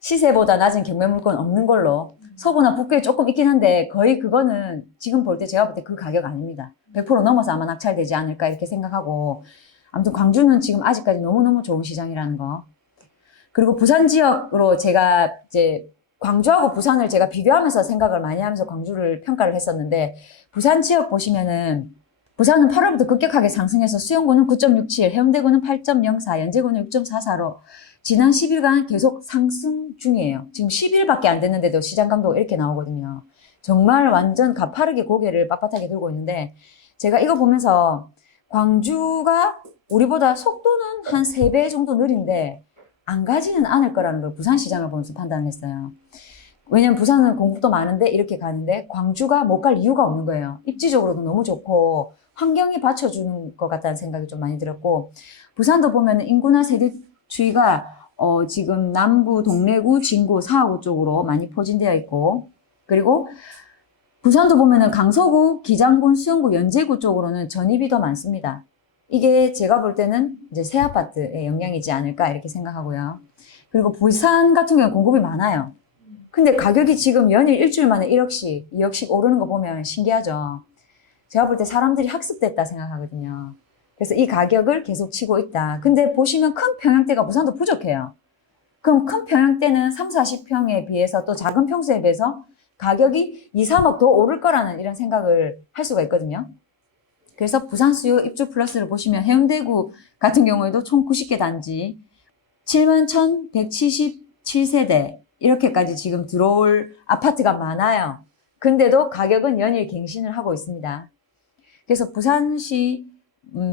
시세보다 낮은 경매물건 없는 걸로 서구나 북부에 조금 있긴 한데 거의 그거는 지금 볼 때 제가 볼 때 그 가격 아닙니다. 100% 넘어서 아마 낙찰되지 않을까 이렇게 생각하고 아무튼 광주는 지금 아직까지 너무너무 좋은 시장이라는 거. 그리고 부산 지역으로 제가 이제 광주하고 부산을 제가 비교하면서 생각을 많이 하면서 광주를 평가를 했었는데 부산 지역 보시면은 부산은 8월부터 급격하게 상승해서 수영구는 9.67, 해운대구는 8.04, 연제구는 6.44로 지난 10일간 계속 상승 중이에요. 지금 10일밖에 안 됐는데도 시장 강도가 이렇게 나오거든요. 정말 완전 가파르게 고개를 빳빳하게 들고 있는데 제가 이거 보면서 광주가 우리보다 속도는 한 3배 정도 느린데 안 가지는 않을 거라는 걸 부산 시장을 보면서 판단을 했어요. 왜냐면 부산은 공급도 많은데 이렇게 가는데 광주가 못 갈 이유가 없는 거예요. 입지적으로도 너무 좋고 환경이 받쳐주는 것 같다는 생각이 좀 많이 들었고 부산도 보면 인구나 세대 추이가 지금 남부 동래구, 진구, 사하구 쪽으로 많이 포진되어 있고 그리고 부산도 보면은 강서구, 기장군, 수영구, 연제구 쪽으로는 전입이 더 많습니다. 이게 제가 볼 때는 이제 새 아파트의 영향이지 않을까 이렇게 생각하고요. 그리고 부산 같은 경우는 공급이 많아요. 근데 가격이 지금 연일 일주일 만에 1억씩, 2억씩 오르는 거 보면 신기하죠. 제가 볼 때 사람들이 학습됐다 생각하거든요. 그래서 이 가격을 계속 치고 있다. 근데 보시면 큰 평형대가 부산도 부족해요. 그럼 큰 평형대는 3, 40평에 비해서 또 작은 평수에 비해서 가격이 2, 3억 더 오를 거라는 이런 생각을 할 수가 있거든요. 그래서 부산 수요 입주 플러스를 보시면 해운대구 같은 경우에도 총 90개 단지 71,177세대 이렇게까지 지금 들어올 아파트가 많아요. 근데도 가격은 연일 갱신을 하고 있습니다. 그래서 부산시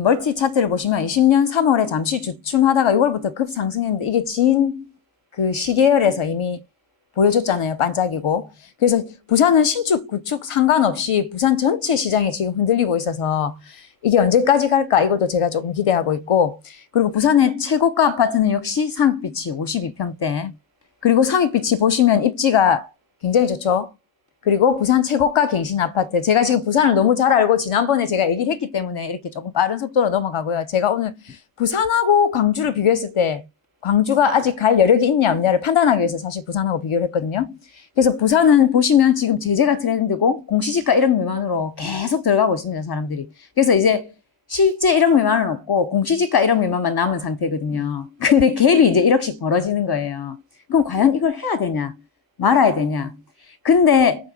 멀티 차트를 보시면 20년 3월에 잠시 주춤하다가 6월부터 급상승했는데 이게 진 그 시계열에서 이미 보여줬잖아요. 반짝이고. 그래서 부산은 신축, 구축 상관없이 부산 전체 시장이 지금 흔들리고 있어서 이게 언제까지 갈까 이것도 제가 조금 기대하고 있고 그리고 부산의 최고가 아파트는 역시 상익비치 52평대 그리고 상익비치 보시면 입지가 굉장히 좋죠. 그리고 부산 최고가 갱신 아파트 제가 지금 부산을 너무 잘 알고 지난번에 제가 얘기를 했기 때문에 이렇게 조금 빠른 속도로 넘어가고요. 제가 오늘 부산하고 광주를 비교했을 때 광주가 아직 갈 여력이 있냐 없냐를 판단하기 위해서 사실 부산하고 비교를 했거든요. 그래서 부산은 보시면 지금 제재가 트렌드고 공시지가 1억 미만으로 계속 들어가고 있습니다. 사람들이. 그래서 이제 실제 1억 미만은 없고 공시지가 1억 미만만 남은 상태거든요. 근데 갭이 이제 1억씩 벌어지는 거예요. 그럼 과연 이걸 해야 되냐 말아야 되냐. 근데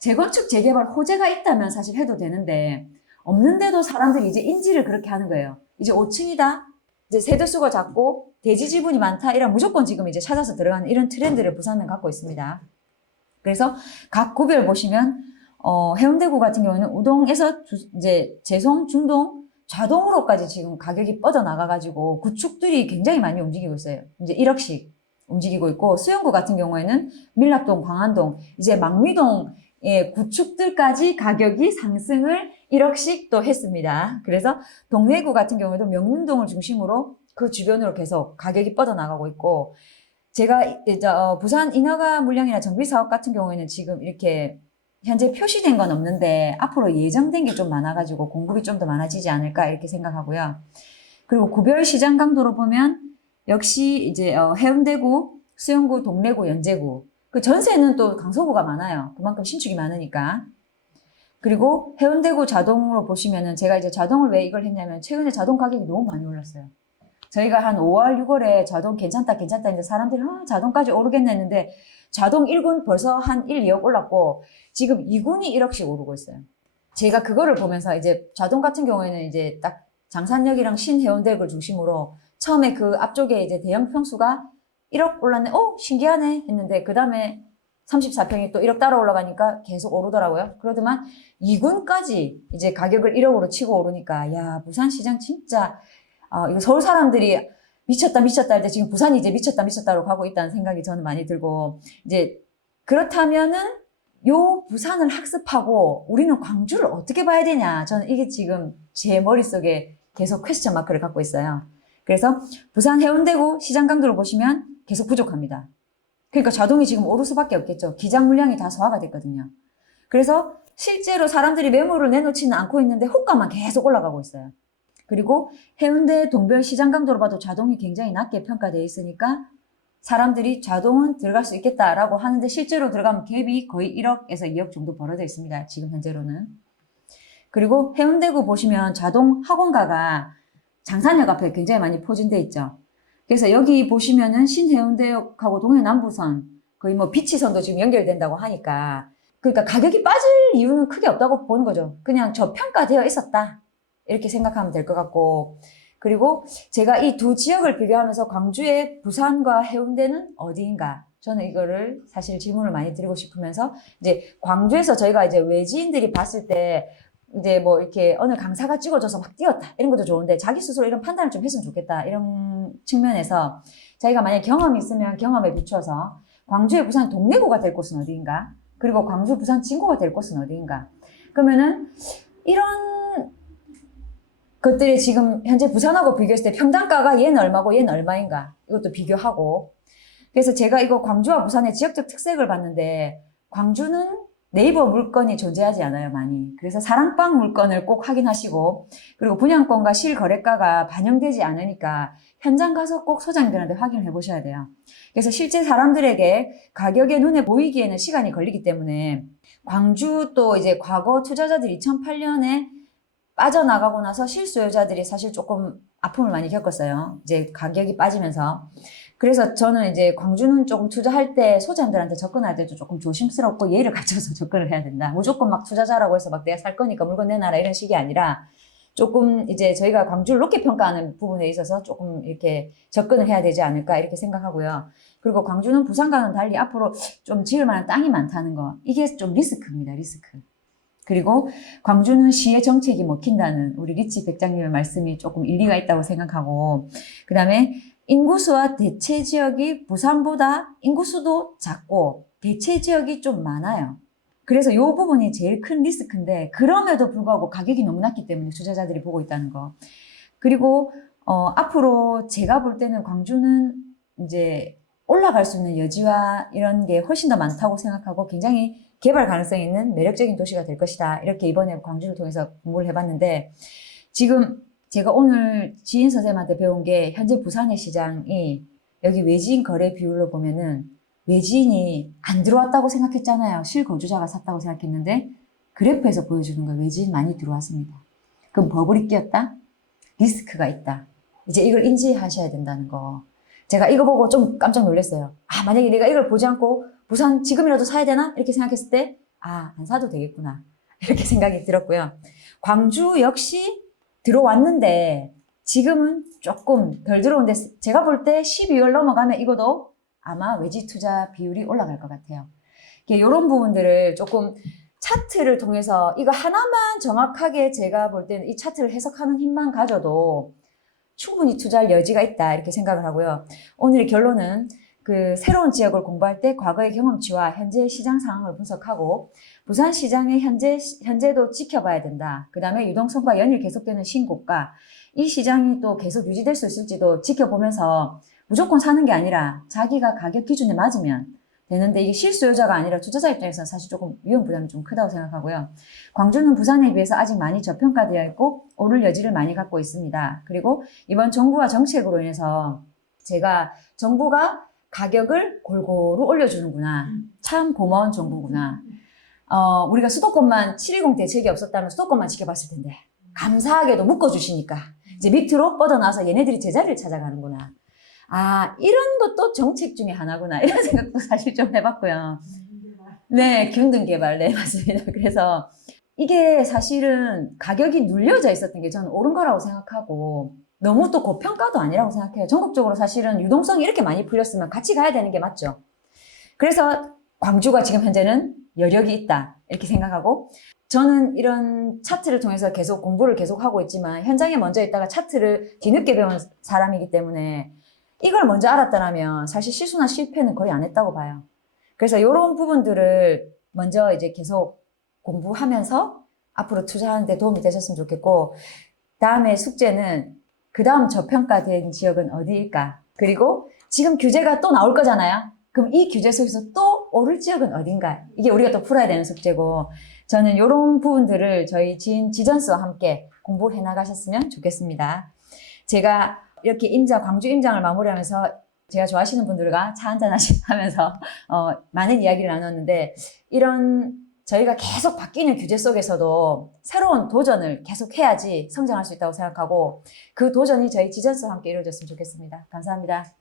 재건축 재개발 호재가 있다면 사실 해도 되는데 없는데도 사람들이 이제 인지를 그렇게 하는 거예요. 이제 5층이다. 이제 세대수가 작고 대지 지분이 많다. 이런 무조건 지금 이제 찾아서 들어가는 이런 트렌드를 부산은 갖고 있습니다. 그래서 각 구별 보시면 해운대구 같은 경우는 우동에서 이제 재송, 중동, 좌동으로까지 지금 가격이 뻗어나가가지고 구축들이 굉장히 많이 움직이고 있어요. 이제 1억씩 움직이고 있고 수영구 같은 경우에는 밀락동, 광안동, 이제 망미동의 구축들까지 가격이 상승을 1억씩 또 했습니다. 그래서 동래구 같은 경우에도 명륜동을 중심으로 그 주변으로 계속 가격이 뻗어나가고 있고 제가 부산 인허가 물량이나 정비 사업 같은 경우에는 지금 이렇게 현재 표시된 건 없는데 앞으로 예정된 게 좀 많아가지고 공급이 좀 더 많아지지 않을까 이렇게 생각하고요. 그리고 구별 시장 강도로 보면 역시 이제 해운대구, 수영구, 동래구, 연제구 그 전세는 또 강서구가 많아요. 그만큼 신축이 많으니까. 그리고 해운대구 자동으로 보시면은 제가 이제 자동을 왜 이걸 했냐면 최근에 자동 가격이 너무 많이 올랐어요. 저희가 한 5월, 6월에 자동 괜찮다 했는데 사람들이 자동까지 오르겠네 했는데 자동 1군 벌써 한 1, 2억 올랐고 지금 2군이 1억씩 오르고 있어요. 제가 그거를 보면서 이제 자동 같은 경우에는 이제 딱 장산역이랑 신해운대역을 중심으로 처음에 그 앞쪽에 이제 대형 평수가 1억 올랐네. 신기하네 했는데 그 다음에 34평이 또 1억 따라 올라가니까 계속 오르더라고요. 그러더만 2군까지 이제 가격을 1억으로 치고 오르니까 야 부산시장 진짜 이거 서울 사람들이 미쳤다 할 때 지금 부산이 이제 미쳤다로 가고 있다는 생각이 저는 많이 들고 이제 그렇다면은 요 부산을 학습하고 우리는 광주를 어떻게 봐야 되냐 저는 이게 지금 제 머릿속에 계속 퀘스천 마크를 갖고 있어요. 그래서 부산 해운대구 시장 강도를 보시면 계속 부족합니다. 그러니까 자동이 지금 오를 수밖에 없겠죠. 기장 물량이 다 소화가 됐거든요. 그래서 실제로 사람들이 매물을 내놓지는 않고 있는데 호가만 계속 올라가고 있어요. 그리고 해운대 동별 시장 강도로 봐도 자동이 굉장히 낮게 평가되어 있으니까 사람들이 자동은 들어갈 수 있겠다라고 하는데 실제로 들어가면 갭이 거의 1억에서 2억 정도 벌어져 있습니다. 지금 현재로는. 그리고 해운대구 보시면 자동 학원가가 장산역 앞에 굉장히 많이 포진돼 있죠. 그래서 여기 보시면은 신해운대역하고 동해남부선 거의 뭐 비치선도 지금 연결된다고 하니까 그러니까 가격이 빠질 이유는 크게 없다고 보는 거죠. 그냥 저평가되어 있었다. 이렇게 생각하면 될 것 같고 그리고 제가 이 두 지역을 비교하면서 광주의 부산과 해운대는 어디인가 저는 이거를 사실 질문을 많이 드리고 싶으면서 이제 광주에서 저희가 이제 외지인들이 봤을 때 이제 뭐 이렇게 어느 강사가 찍어줘서 막 뛰었다 이런 것도 좋은데 자기 스스로 이런 판단을 좀 했으면 좋겠다 이런 측면에서 자기가 만약 경험이 있으면 경험에 비춰서 광주의 부산 동래구가 될 곳은 어디인가 그리고 광주 부산 진구가 될 곳은 어디인가 그러면은 이런 것들이 지금 현재 부산하고 비교했을 때 평당가가 얘는 얼마고 얘는 얼마인가 이것도 비교하고 그래서 제가 이거 광주와 부산의 지역적 특색을 봤는데 광주는 네이버 물건이 존재하지 않아요, 많이. 그래서 사랑방 물건을 꼭 확인하시고 그리고 분양권과 실거래가가 반영되지 않으니까 현장 가서 꼭 소장님들한테 확인을 해보셔야 돼요. 그래서 실제 사람들에게 가격에 눈에 보이기에는 시간이 걸리기 때문에 광주 또 이제 과거 투자자들이 2008년에 빠져나가고 나서 실수요자들이 사실 조금 아픔을 많이 겪었어요. 이제 가격이 빠지면서. 그래서 저는 이제 광주는 조금 투자할 때 소장들한테 접근할 때도 조금 조심스럽고 예의를 갖춰서 접근을 해야 된다. 무조건 막 투자자라고 해서 막 내가 살 거니까 물건 내놔라 이런 식이 아니라 조금 이제 저희가 광주를 높게 평가하는 부분에 있어서 조금 이렇게 접근을 해야 되지 않을까 이렇게 생각하고요. 그리고 광주는 부산과는 달리 앞으로 좀 지을 만한 땅이 많다는 거. 이게 좀 리스크입니다, 리스크. 그리고 광주는 시의 정책이 먹힌다는 우리 리치 백장님의 말씀이 조금 일리가 있다고 생각하고 그 다음에 인구수와 대체 지역이 부산보다 인구수도 작고 대체 지역이 좀 많아요. 그래서 이 부분이 제일 큰 리스크인데 그럼에도 불구하고 가격이 너무 낮기 때문에 투자자들이 보고 있다는 거. 그리고 앞으로 제가 볼 때는 광주는 이제 올라갈 수 있는 여지와 이런 게 훨씬 더 많다고 생각하고 굉장히 개발 가능성이 있는 매력적인 도시가 될 것이다. 이렇게 이번에 광주를 통해서 공부를 해봤는데 지금 제가 오늘 지인 선생님한테 배운 게 현재 부산의 시장이 여기 외지인 거래 비율로 보면은 외지인이 안 들어왔다고 생각했잖아요. 실거주자가 샀다고 생각했는데 그래프에서 보여주는 거예요. 외지인 많이 들어왔습니다. 그럼 버블이 끼었다? 리스크가 있다. 이제 이걸 인지하셔야 된다는 거. 제가 이거 보고 좀 깜짝 놀랐어요. 아, 만약에 내가 이걸 보지 않고 부산 지금이라도 사야 되나? 이렇게 생각했을 때 아, 안 사도 되겠구나. 이렇게 생각이 들었고요. 광주 역시 들어왔는데 지금은 조금 덜 들어오는데 제가 볼 때 12월 넘어가면 이것도 아마 외지 투자 비율이 올라갈 것 같아요. 이런 부분들을 조금 차트를 통해서 이거 하나만 정확하게 제가 볼 때는 이 차트를 해석하는 힘만 가져도 충분히 투자할 여지가 있다 이렇게 생각을 하고요. 오늘의 결론은 그 새로운 지역을 공부할 때 과거의 경험치와 현재의 시장 상황을 분석하고 부산 시장의 현재도 지켜봐야 된다. 그 다음에 유동성과 연일 계속되는 신고가 이 시장이 또 계속 유지될 수 있을지도 지켜보면서 무조건 사는 게 아니라 자기가 가격 기준에 맞으면 되는데 이게 실수요자가 아니라 투자자 입장에서는 사실 조금 위험 부담이 좀 크다고 생각하고요. 광주는 부산에 비해서 아직 많이 저평가되어 있고 오를 여지를 많이 갖고 있습니다. 그리고 이번 정부와 정책으로 인해서 제가 정부가 가격을 골고루 올려주는구나. 참 고마운 정부구나. 우리가 수도권만 720 대책이 없었다면 수도권만 지켜봤을 텐데 감사하게도 묶어주시니까 이제 밑으로 뻗어나와서 얘네들이 제자리를 찾아가는구나. 아, 이런 것도 정책 중에 하나구나. 이런 생각도 사실 좀 해봤고요. 네, 균등 개발. 네, 맞습니다. 그래서 이게 사실은 가격이 눌려져 있었던 게 저는 옳은 거라고 생각하고 너무 또 고평가도 아니라고 생각해요. 전국적으로 사실은 유동성이 이렇게 많이 풀렸으면 같이 가야 되는 게 맞죠. 그래서 광주가 지금 현재는 여력이 있다. 이렇게 생각하고 저는 이런 차트를 통해서 계속 공부를 계속 하고 있지만 현장에 먼저 있다가 차트를 뒤늦게 배운 사람이기 때문에 이걸 먼저 알았더라면 사실 실수나 실패는 거의 안 했다고 봐요. 그래서 이런 부분들을 먼저 이제 계속 공부하면서 앞으로 투자하는 데 도움이 되셨으면 좋겠고 다음에 숙제는 그 다음 저평가된 지역은 어디일까? 그리고 지금 규제가 또 나올 거잖아요. 그럼 이 규제 속에서 또 오를 지역은 어딘가? 이게 우리가 또 풀어야 되는 숙제고 저는 이런 부분들을 저희 지인 지전스와 함께 공부해 나가셨으면 좋겠습니다. 제가 이렇게 광주 임장을 마무리하면서 제가 좋아하시는 분들과 차 한잔 하면서 많은 이야기를 나눴는데, 이런 저희가 계속 바뀌는 규제 속에서도 새로운 도전을 계속 해야지 성장할 수 있다고 생각하고, 그 도전이 저희 지전스와 함께 이루어졌으면 좋겠습니다. 감사합니다.